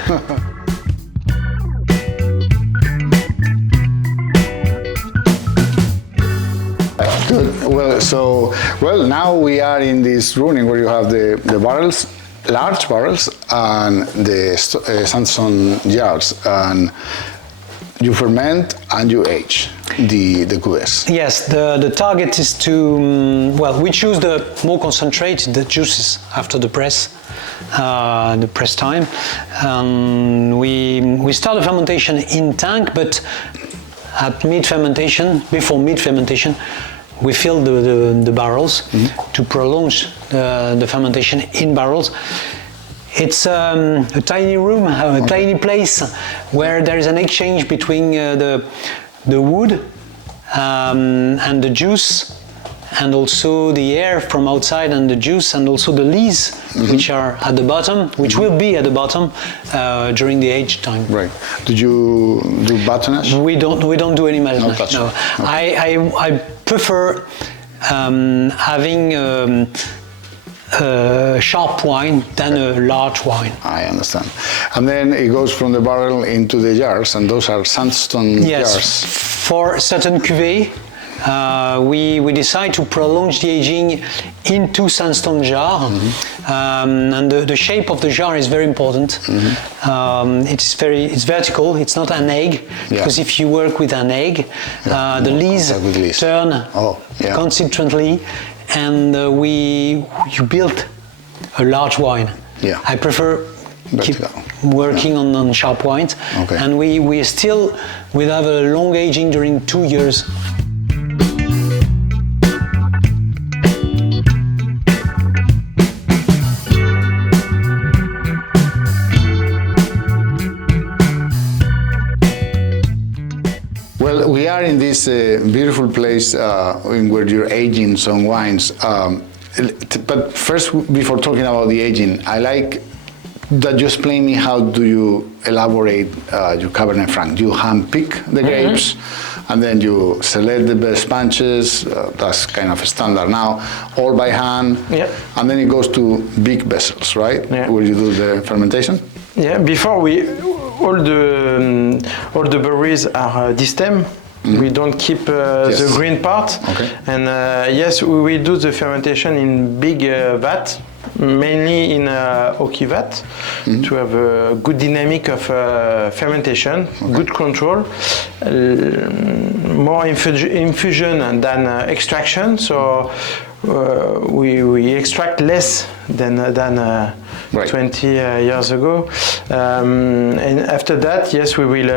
Good. Well, now we are in this room where you have the barrels, large barrels, and the sandstone jars. And you ferment and you age the cuvées. Yes, the target is to, well, we choose the more concentrated the juices after the press time. We start the fermentation in tank, but at mid-fermentation, before mid-fermentation, we fill the barrels to prolong the fermentation in barrels. It's a tiny room, a tiny place where there is an exchange between the wood and the juice, and also the air from outside and the juice, and also the lees, which are at the bottom, which will be at the bottom during the age time. Right. Do you do batonnage? We don't do any batonnage. No. Okay. I prefer having a sharp wine than a large wine. I understand. And then it goes from the barrel into the jars, and those are sandstone jars. For certain cuvées, we decide to prolong the aging into sandstone jar, and the shape of the jar is very important. It's vertical. It's not an egg, because if you work with an egg, the lees turn constantly, and you build a large wine. Yeah. I prefer keep working on sharp wines, and we have a long aging during 2 years. Well, we are in this beautiful place where you're aging some wines. But first, before talking about the aging, I like that you explain me how do you elaborate your Cabernet Franc. You hand-pick the grapes, and then you select the best bunches. That's kind of standard now, all by hand. Yeah. And then it goes to big vessels, right? Yeah. Where you do the fermentation. Yeah. Before all the berries are distem. We don't keep the green part. Okay. And yes, we will do the fermentation in big vat, mainly in oaky vat, to have a good dynamic of fermentation, good control, more infusion than extraction. So we extract less than 20 years ago, and after that, yes, we will.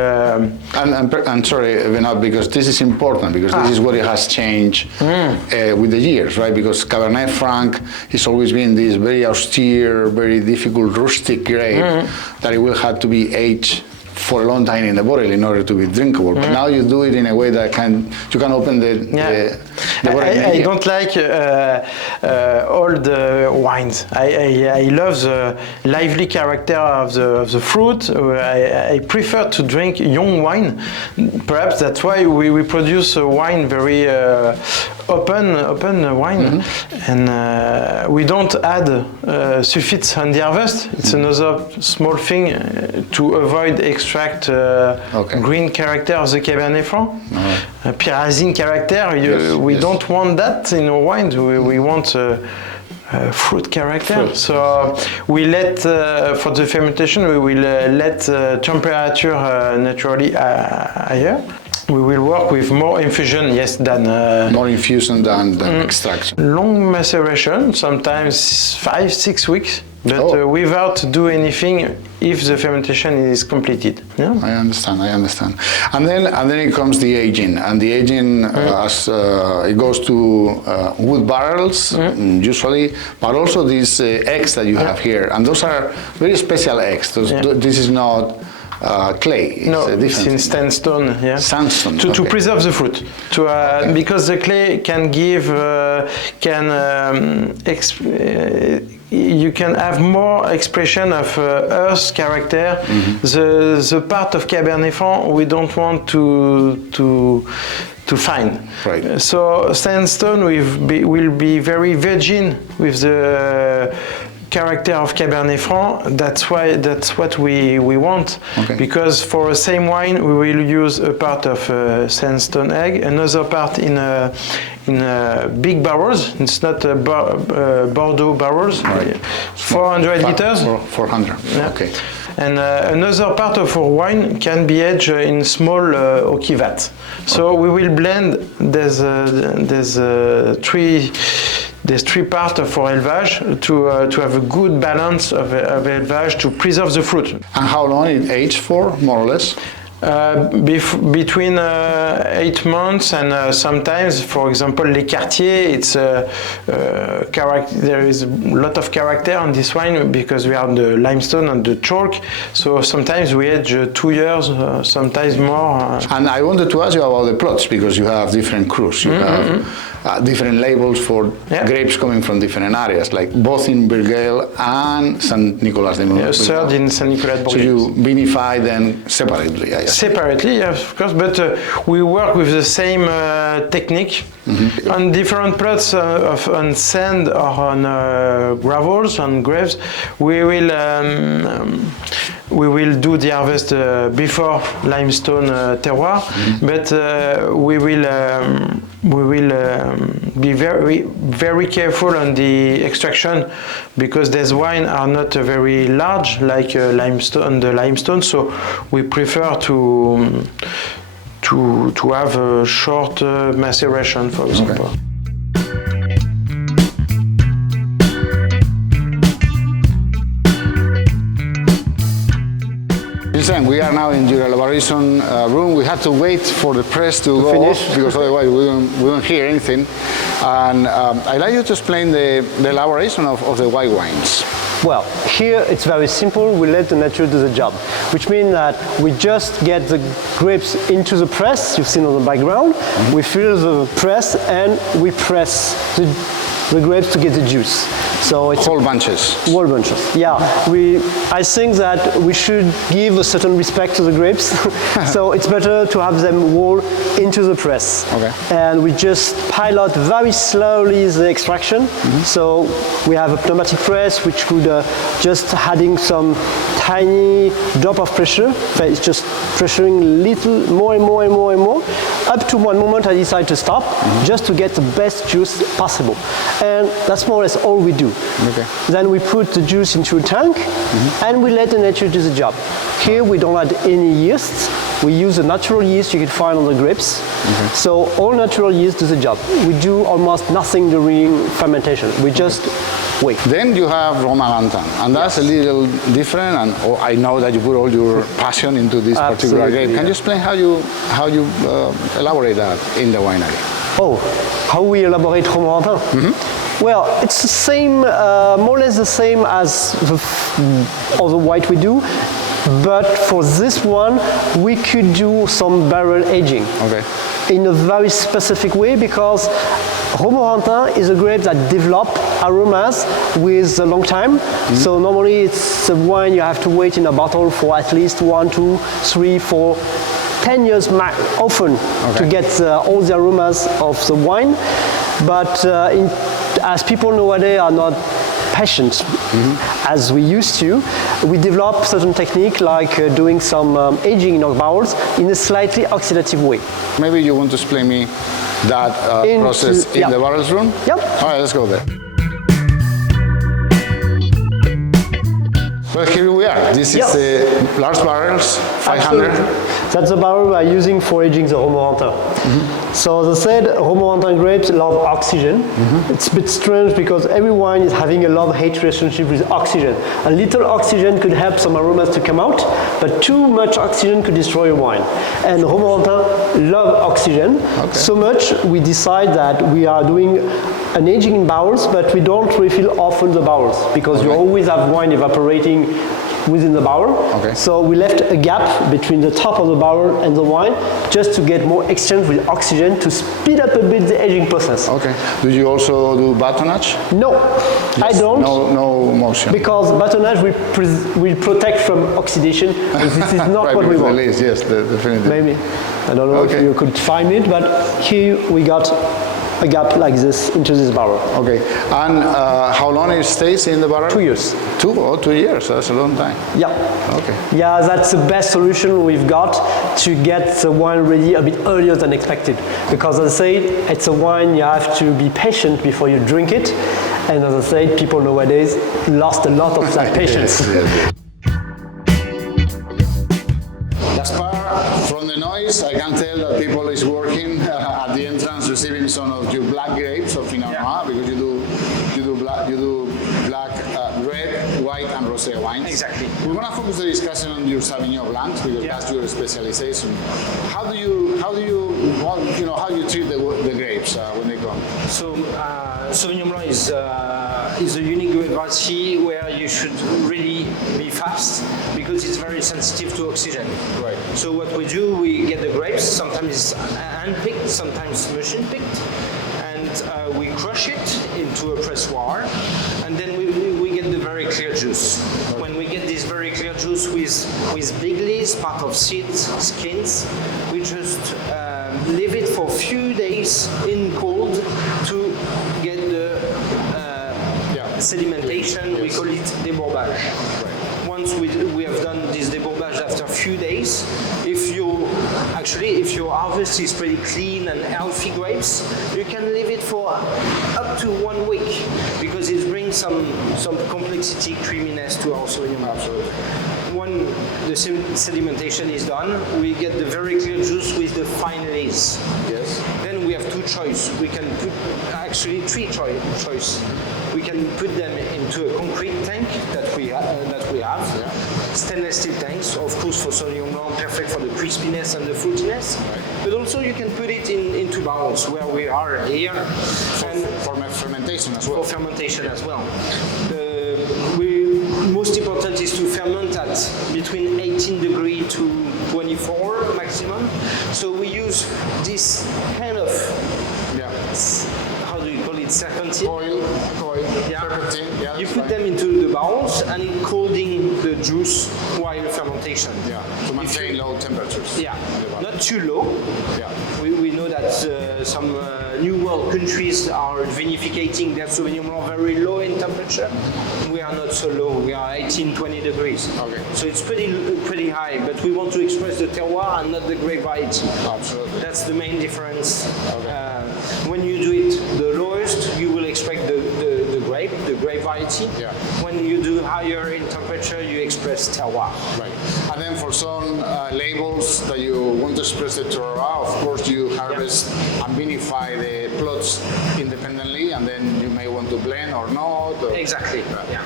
I'm sorry, Venat, because this is important, because this is what it has changed with the years, right? Because Cabernet Franc has always been this very austere, very difficult, rustic grape that it will have to be aged for a long time in the bottle in order to be drinkable. But now you do it in a way that you can open the bottle. I don't like old wines. I love the lively character of the fruit. I prefer to drink young wine. Perhaps that's why we produce a wine very open wine, and we don't add sulfites on the harvest. It's another small thing to avoid extract green character of the Cabernet Franc. Pyrazine character, we don't want that in our wines. We want fruit character. So we let, for the fermentation, we will let temperature naturally higher. We will work with more infusion, than more infusion than extraction. Long maceration, sometimes 5-6 weeks, but without do anything if the fermentation is completed. Yeah? I understand. And then it comes the aging, and the aging as it goes to wood barrels usually, but also these eggs that you have here, and those are very special eggs. This is not clay. It's in sandstone. Yeah. Sandstone. To preserve the fruit. Because the clay can give you can have more expression of earth character. The part of Cabernet Franc we don't want to find. Right. So sandstone will be very virgin with the character of Cabernet Franc. That's what we want. Because for the same wine we will use a part of sandstone egg, another part in big barrels. It's not Bordeaux barrels. 400 liters. 400. Yeah. Okay. And another part of our wine can be aged in small oaky vat. So we will blend. There's three parts of our élevage to have a good balance of élevage to preserve the fruit. And how long it aged for, more or less? Between 8 months and sometimes, for example, Les Quartiers, it's there is a lot of character on this wine because we are on the limestone and the chalk. So sometimes we age 2 years, sometimes more. And I wanted to ask you about the plots because you have different crus. You have different labels for grapes coming from different areas, like both in Burgale and Saint Nicolas de Montbéliard. Third in Saint Nicolas de Montbéliard. So you vinify them separately, I guess. Separately, yes, of course, but we work with the same technique on different plots on sand or on gravels, on graves. We will do the harvest before limestone terroir, but we will be very careful on the extraction because these wines are not very large like limestone. So we prefer to have a short maceration, for example. Okay. We are now in your elaboration room. We had to wait for the press to go finish off because otherwise we don't hear anything. And I'd like you to explain the elaboration of the white wines. Well, here it's very simple. We let the nature do the job, which means that we just get the grapes into the press. You've seen on the background. We fill the press and we press the grapes to get the juice. So it's whole bunches. Whole bunches. Yeah. I think that we should give a certain respect to the grapes. So it's better to have them whole into the press. Okay. And we just pile out very slowly the extraction. So we have a pneumatic press which could just adding some tiny drop of pressure. It's just pressuring little more and more and more and more. Up to one moment I decide to stop just to get the best juice possible. And that's more or less all we do. Okay. Then we put the juice into a tank and we let the nature do the job. Here we don't add any yeast. We use the natural yeast you can find on the grapes. So all natural yeast do the job. We do almost nothing during fermentation. We just wait. Then you have Romalantin, and that's a little different. And I know that you put all your passion into this particular grape. Can you explain how you elaborate that in the winery? Oh, how we elaborate Romalantin? Well, it's the same, more or less the same as the other white we do, but for this one we could do some barrel aging. Okay. In a very specific way because Romorantin is a grape that develops aromas with a long time. So normally it's a wine you have to wait in a bottle for at least 1, 2, 3, 4, 10 years often to get all the aromas of the wine. But as people nowadays are not patient as we used to, we develop certain technique like doing some aging in our barrels in a slightly oxidative way. Maybe you want to explain me that process in the barrels room? Yep. All right, let's go there. Well, here we are. This is the large barrels, 500. That's the barrel we are using for aging the Romorantin. So as I said, Romorantin grapes love oxygen. It's a bit strange because every wine is having a love-hate relationship with oxygen. A little oxygen could help some aromas to come out, but too much oxygen could destroy a wine. And Romorantin love oxygen so much we decide that we are doing an aging in barrels, but we don't refill often the barrels because you always have wine evaporating within the barrel. So we left a gap between the top of the barrel and the wine just to get more exchange with oxygen to speed up a bit the aging process. Okay. Do you also do batonnage? No, I don't. No motion. Because batonnage will protect from oxidation. And this is not what we want. Yes, definitely. Maybe. I don't know if you could find it, but here we got a gap like this into this barrel. Okay. And how long it stays in the barrel? 2 years. 2 years. That's a long time. Yeah. Okay. Yeah, that's the best solution we've got to get the wine ready a bit earlier than expected. Because as I said, it's a wine you have to be patient before you drink it. And as I said, people nowadays lost a lot of that patience. Yes. Gaspar, from the noise, I can tell that people is working at the entrance receiving some of your black grapes of Pinot Noir, because you do black, red, white, and rosé wines. Exactly. We want to focus the discussion on your Sauvignon Blancs because that's your specialization. How do you treat the grapes when they come? So Sauvignon Blanc is a unique variety where you should really be fast because it's very sensitive to oxygen. Right. So what we do, we get the grapes, sometimes it's hand-picked, sometimes machine-picked, and we crush it into a pressoir, and then we get the very clear juice. When we get this very clear juice with big leaves, part of seeds, skins, we just leave it for a few days in cold to get the sedimentation. We call it débourbage. Once we have done this débourbage after a few days, if your harvest is pretty clean and healthy grapes, you can leave it for up to 1 week because it brings some complexity, creaminess to our Sauvignon Blanc. When the sedimentation is done, we get the very clear juice with the fine leaves. Yes. Then we have two choices. We can put actually three choices. We can put them into a concrete tank that we have. Stainless steel tanks, of course, for Sauvignon Blanc, perfect for the crispiness and the fruitiness. Right. But also you can put it into barrels where we are here. For fermentation as well. For fermentation as well. Most important is to ferment at between 18 degrees to 24 maximum. So we use this kind of how do you call it, serpentine? Coil, serpentine. Yeah, you put them into the barrels and holding the juice while fermentation. Yeah, to maintain low temperatures. Yeah, not too low. Yeah. We know that some New World countries are vinificating their Sauvignon Blanc very low in temperature. We are not so low. We are 18, 20 degrees. Okay. So it's pretty high, but we want to express the terroir and not the grape variety. Absolutely. That's the main difference. Okay. When you do it the lowest, you will expect the grape variety. Yeah. When you do higher in temperature, you express terroir. Right. And then for some labels that you want to express the terroir, of course you harvest and vinify the plots independently, and then you may want to blend or not. Or Exactly. Yeah.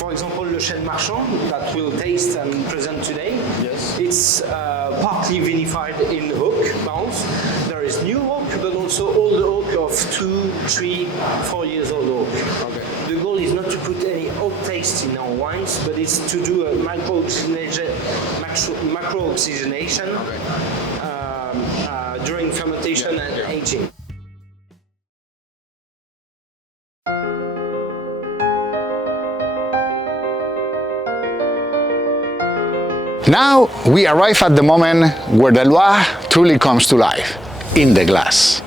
For example, Le Chêne Marchand that we'll taste and present today. Yes. It's partly vinified in oak barrels. There is new oak, but also old oak of 2, 3, 4 years old oak. Okay. The goal is not to put any oak taste in our wines, but it's to do a macro-oxygenation during fermentation and aging. Now we arrive at the moment where the Loire truly comes to life, in the glass.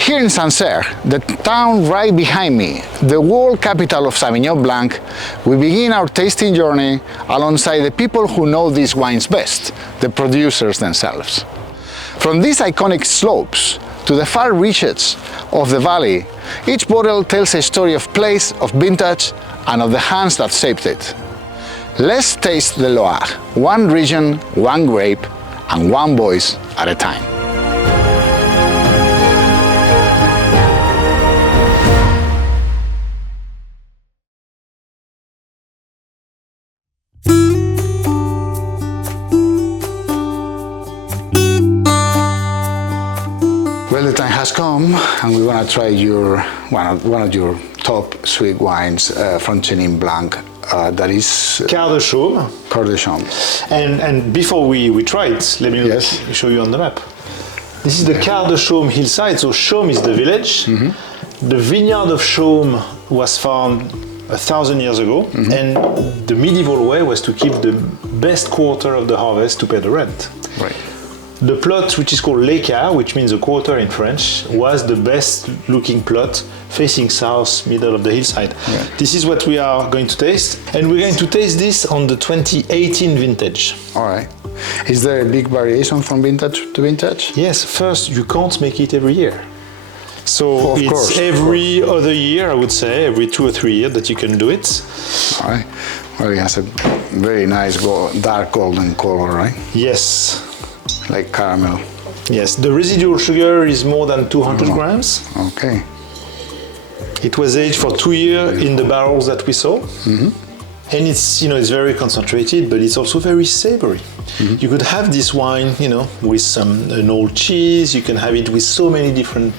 Here in Sancerre, the town right behind me, the world capital of Sauvignon Blanc, we begin our tasting journey alongside the people who know these wines best, the producers themselves. From these iconic slopes to the far reaches of the valley, each bottle tells a story of place, of vintage, and of the hands that shaped it. Let's taste the Loire, one region, one grape, and one voice at a time. Well, the time has come, and we want to try one of your top sweet wines from Chenin Blanc. That is Quart de Chaume. Quart de Chaume. And before we try it, let me show you on the map. This is the Quart de Chaume hillside. So Chaume is the village. Mm-hmm. The vineyard of Chaume was found 1,000 years ago, mm-hmm. and the medieval way was to keep the best quarter of the harvest to pay the rent. Right. The plot, which is called l'Écart, which means a quarter in French, was the best looking plot facing south, middle of the hillside. Yeah. This is what we are going to taste, and we're going to taste this on the 2018 vintage. All right. Is there a big variation from vintage to vintage? Yes, first, you can't make it every year. So of course, every other year, I would say, every 2 or 3 years that you can do it. All right. Well, it has a very nice dark golden color, right? Yes. Like caramel. Yes, the residual sugar is more than 200 grams. Okay. It was aged for 2 years in the barrels that we saw. And it's, you know, it's very concentrated, but it's also very savory. You could have this wine, you know, with an old cheese. You can have it with so many different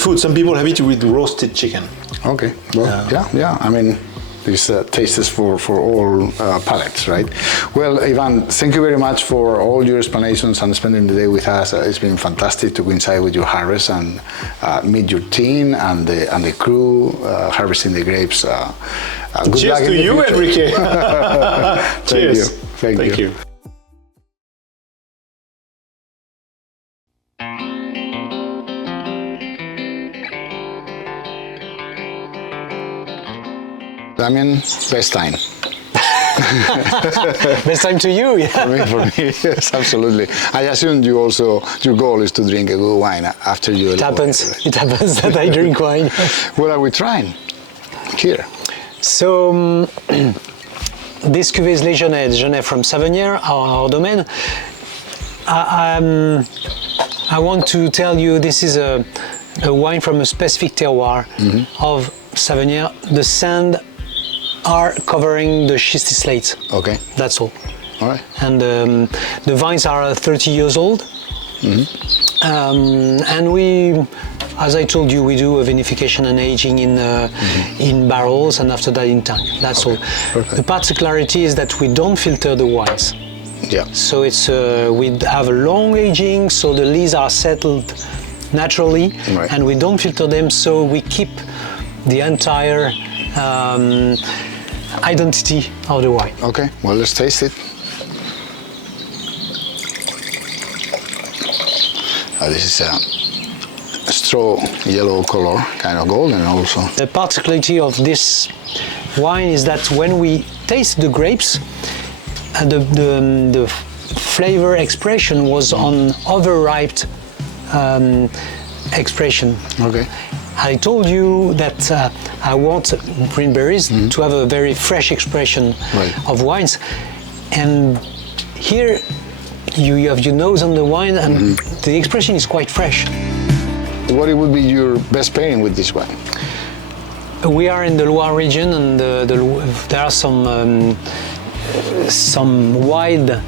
foods. Some people have it with roasted chicken. Okay. Well, yeah. I mean, this tastes for all palates, right? Well, Ivan, thank you very much for all your explanations and spending the day with us. It's been fantastic to coincide with your harvest and meet your team and the crew harvesting the grapes. Good Cheers luck to you, future. Enrique. Cheers. Thank you. Damien, best time. Best time to you, yeah. For me, yes, absolutely. I assume your goal is to drink a good wine after you. It happens that I drink wine. What are we trying here? So, this cuvée is Légionnet from Savenière, our domaine. I want to tell you this is a wine from a specific terroir of Savenière. The sand are covering the schisty slates. Okay. That's all. All right. And the vines are 30 years old. And we, as I told you, we do a vinification and aging in barrels and after that in tank. That's all. Perfect. The particularity is that we don't filter the wines. Yeah. So it's we have a long aging, so the lees are settled naturally, Right. and we don't filter them, so we keep the entire identity of the wine. Okay. Well, let's taste it. This is a straw yellow color, kind of golden also. The particularity of this wine is that when we taste the grapes, the flavor expression was on overripe expression. Okay. I told you that I want green berries to have a very fresh expression of wines, and here you have your nose on the wine, and the expression is quite fresh. What would be your best pairing with this wine? We are in the Loire region, and there are some wild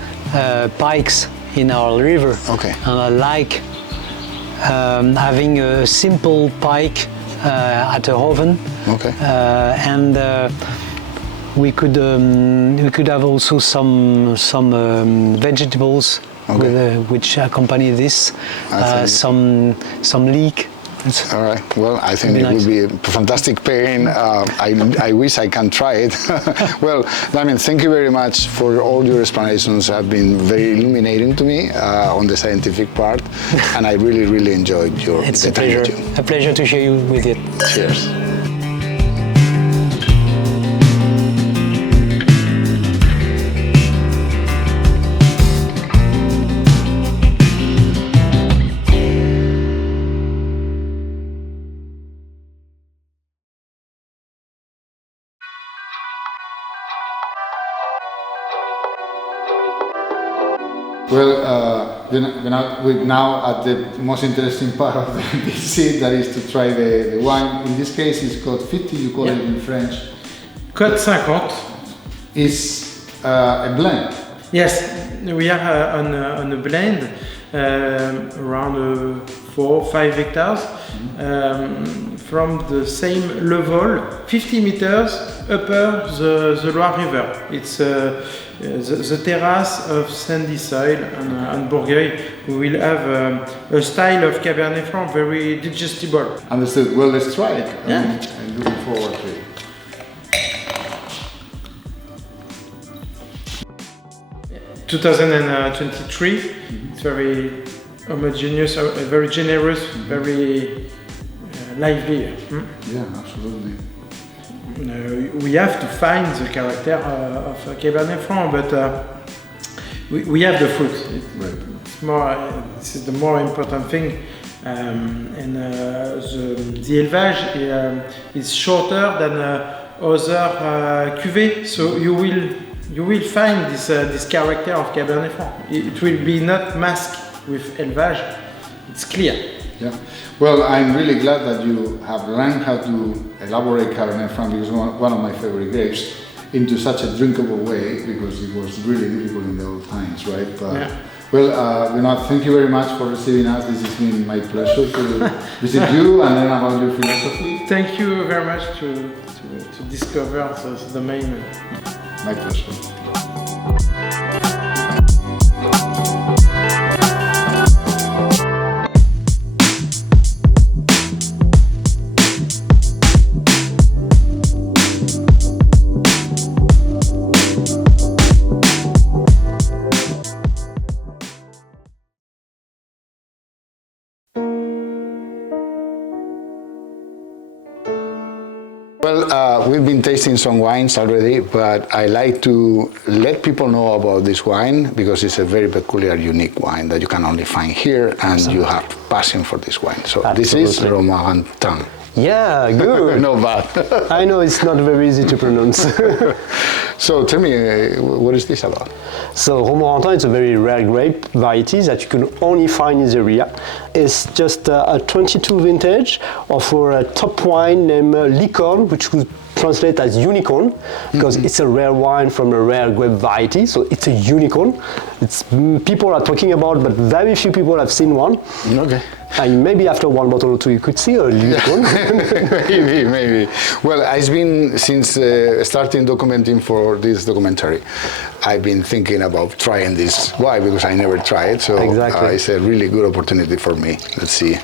pikes in our river. Okay. And I like having a simple pike at a oven. Okay. And we could have also some vegetables which accompany this. Some leek. All right. Well, I think it nice. would be a fantastic pairing. I wish I can try it. Well, Damien, thank you very much for all your explanations. Have been very illuminating to me on the scientific part, and I really, really enjoyed your. It's a pleasure. A pleasure to share you with it. Cheers. Well, we're now at the most interesting part of the seed, that is to try the wine. In this case, it's called 50, you call it in French. Code 50. It's a blend. Yes, we are on a blend around 4 or 5 hectares from the same level, 50 meters upper the Loire River. It's the terrace of sandy soil on Bourgueil. We will have a style of Cabernet Franc very digestible. Understood. Well, let's try it. Yeah. I'm looking forward to it. Yeah. 2023. It's very homogeneous, very generous, very lively. Yeah, absolutely. We have to find the character of Cabernet Franc, but we have the fruit. It's more. This is the more important thing, and the élevage is shorter than other cuvées, so you will you will find this character of Cabernet Franc. It will be not masked with élevage. It's clear. Yeah. Well, I'm really glad that you have learned how to elaborate Cabernet Franc, because one of my favorite grapes, into such a drinkable way, because it was really difficult in the old times, right? But, yeah. Well, Bernard, thank you very much for receiving us. This has been my pleasure to visit you and learn about your philosophy. Thank you very much to discover the domain. My pleasure. Well, we've been tasting some wines already, but I like to let people know about this wine because it's a very peculiar, unique wine that you can only find here, and you have passion for this wine. So this is Romorantin. Yeah, good. No bad. I know it's not very easy to pronounce. So tell me, what is this about? So Romorantin is a very rare grape variety that you can only find in this area. It's just a 22 vintage of a top wine named Licorne, which would translate as unicorn, because it's a rare wine from a rare grape variety, so it's a unicorn. It's people are talking about, but very few people have seen one. Okay. And maybe after one bottle or two, you could see a unicorn. maybe. Well, I've been, since starting documenting for this documentary, I've been thinking about trying this. Why? Because I never tried, so exactly. It's a really good opportunity for me. Let's see.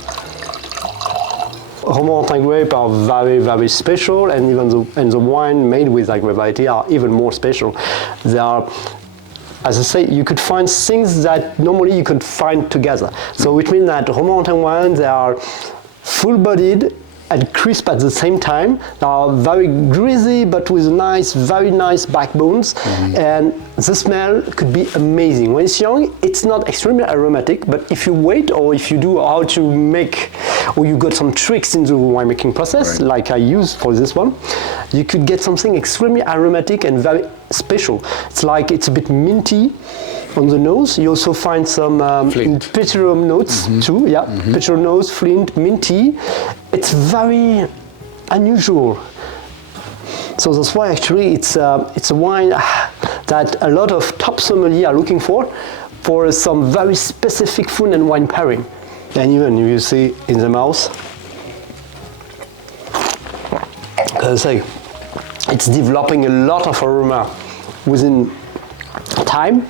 Romorantin grapes are very, very special, and even the wine made with that grape variety are even more special. They are, as I say, you could find things that normally you could find together. So which means that Romorantin wines, they are full-bodied and crisp at the same time. They are very greasy, but with very nice backbones, and the smell could be amazing. When it's young, it's not extremely aromatic, but if you wait, or if you do how to make, or you got some tricks in the winemaking process, like I use for this one, you could get something extremely aromatic and very special. It's like it's a bit minty on the nose. You also find some petroleum notes too. Yeah, petroleum notes, flint, minty. It's very unusual. So that's why actually it's a wine that a lot of top sommeliers are looking for some very specific food and wine pairing. And even you see in the mouth, as I say, it's developing a lot of aroma within time,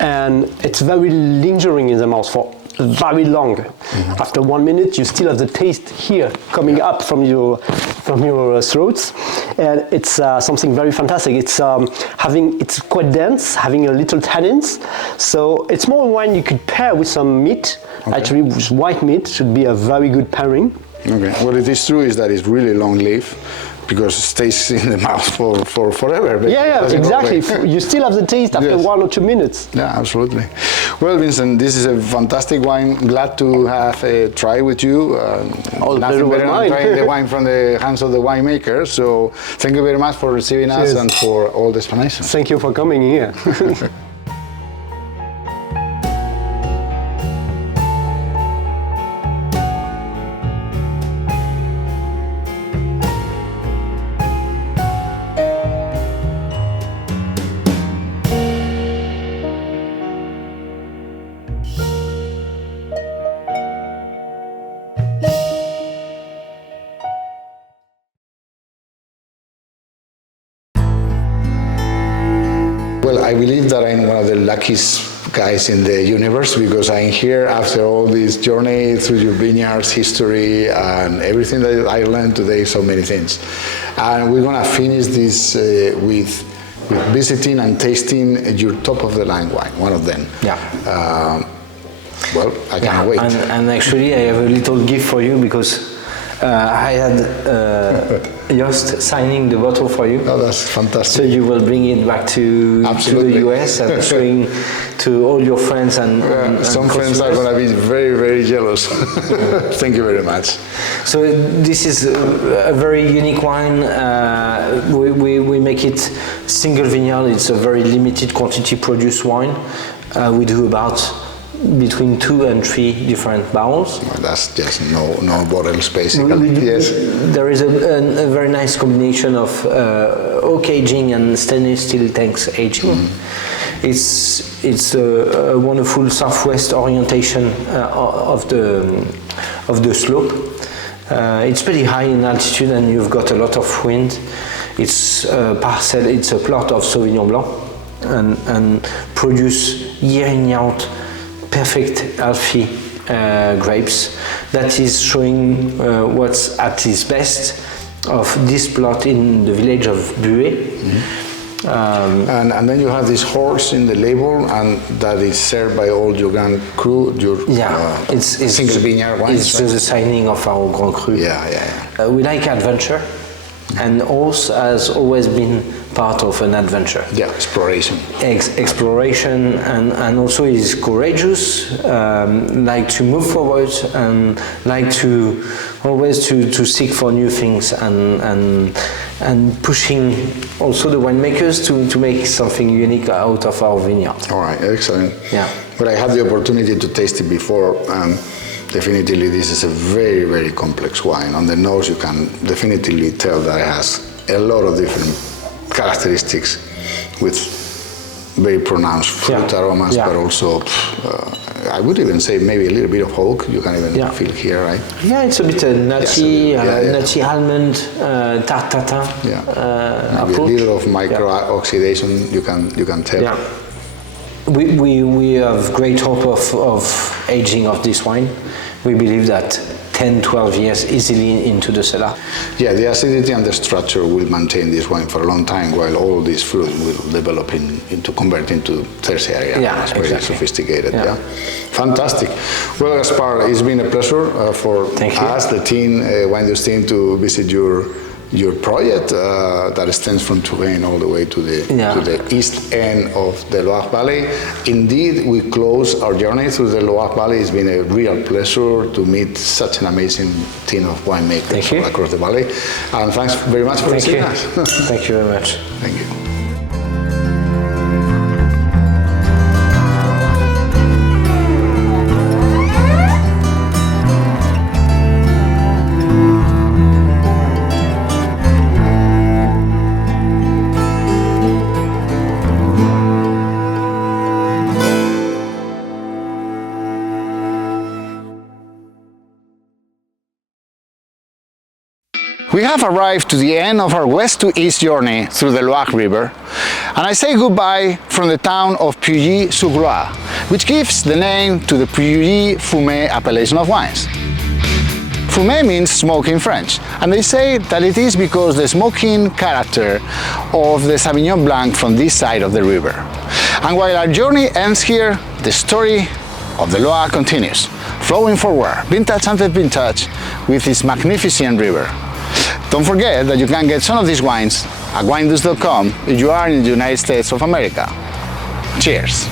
and it's very lingering in the mouth for very long. After 1 minute, you still have the taste here coming up from your throats, and it's something very fantastic. It's quite dense, having a little tannins. So it's more wine you could pair with some meat. Actually, with white meat should be a very good pairing. Okay. What it is true is that it's really long leaf, because it stays in the mouth for forever. Yeah, exactly. You still have the taste after 1 or 2 minutes. Yeah, absolutely. Well, Vincent, this is a fantastic wine. Glad to have a try with you. Nothing better than trying the wine from the hands of the winemaker. So thank you very much for receiving us and for all the explanations. Thank you for coming here. Well, I believe that I'm one of the luckiest guys in the universe, because I'm here after all this journey through your vineyards, history, and everything that I learned today, so many things. And we're gonna finish this with visiting and tasting your top of the line wine, one of them. Yeah. Well, I can't wait. And actually, I have a little gift for you, because I had Jost signing the bottle for you. Oh, that's So fantastic. you will bring it back to Absolutely. the US and showing to all your friends and Some friends are going to be very, very jealous. Thank you very much. So this is a very unique wine. We make it single vineyard. It's a very limited quantity produced wine. We do about between 2 and 3 different barrels. That's just no bottles, basically. Yes. There is a very nice combination of oak aging and stainless steel tanks aging. It's a wonderful southwest orientation of the slope. It's pretty high in altitude and you've got a lot of wind. It's a plot of Sauvignon Blanc and produce year in year out perfect healthy grapes. That is showing what's at its best of this plot in the village of Buet. And then you have this horse in the label, and that is served by all your Grand Cru, your It's single vineyard wines. It's just the signing of our Grand Cru. Yeah. We like adventure, and horse has always been part of an adventure. Yeah, exploration. Exploration, and also is courageous, like to move forward and like to always to seek for new things and pushing also the winemakers to make something unique out of our vineyard. All right, excellent. Yeah. But I had the opportunity to taste it before. Definitely, this is a very, very complex wine. On the nose, you can definitely tell that it has a lot of different characteristics with very pronounced fruit aromas, but also, I would even say maybe a little bit of oak. You can even feel here, right? Yeah, it's a bit nutty, nutty almond, tart tatin. Maybe a little of micro oxidation. You can tell. Yeah. We have great hope of aging of this wine. We believe that 10-12 years easily into the cellar. Yeah, the acidity and the structure will maintain this wine for a long time, while all this fruit will develop into convert into tertiary. It's very sophisticated. Yeah. Fantastic. Well, Gaspar, it's been a pleasure for us, the team, Winedos team, to visit your project that extends from Touraine all the way to the east end of the Loire Valley. Indeed, we close our journey through the Loire Valley. It's been a real pleasure to meet such an amazing team of winemakers all across the valley. And thanks very much for visiting us. Thank you very much. Thank you. We have arrived to the end of our west to east journey through the Loire River, and I say goodbye from the town of Pouilly-sur-Loire, which gives the name to the Pouilly-Fumé appellation of wines. Fumé means smoke in French, and they say that it is because the smoking character of the Sauvignon Blanc from this side of the river. And while our journey ends here, the story of the Loire continues, flowing forward, vintage after vintage, with its magnificent river. Don't forget that you can get some of these wines at winedos.com if you are in the United States of America. Cheers!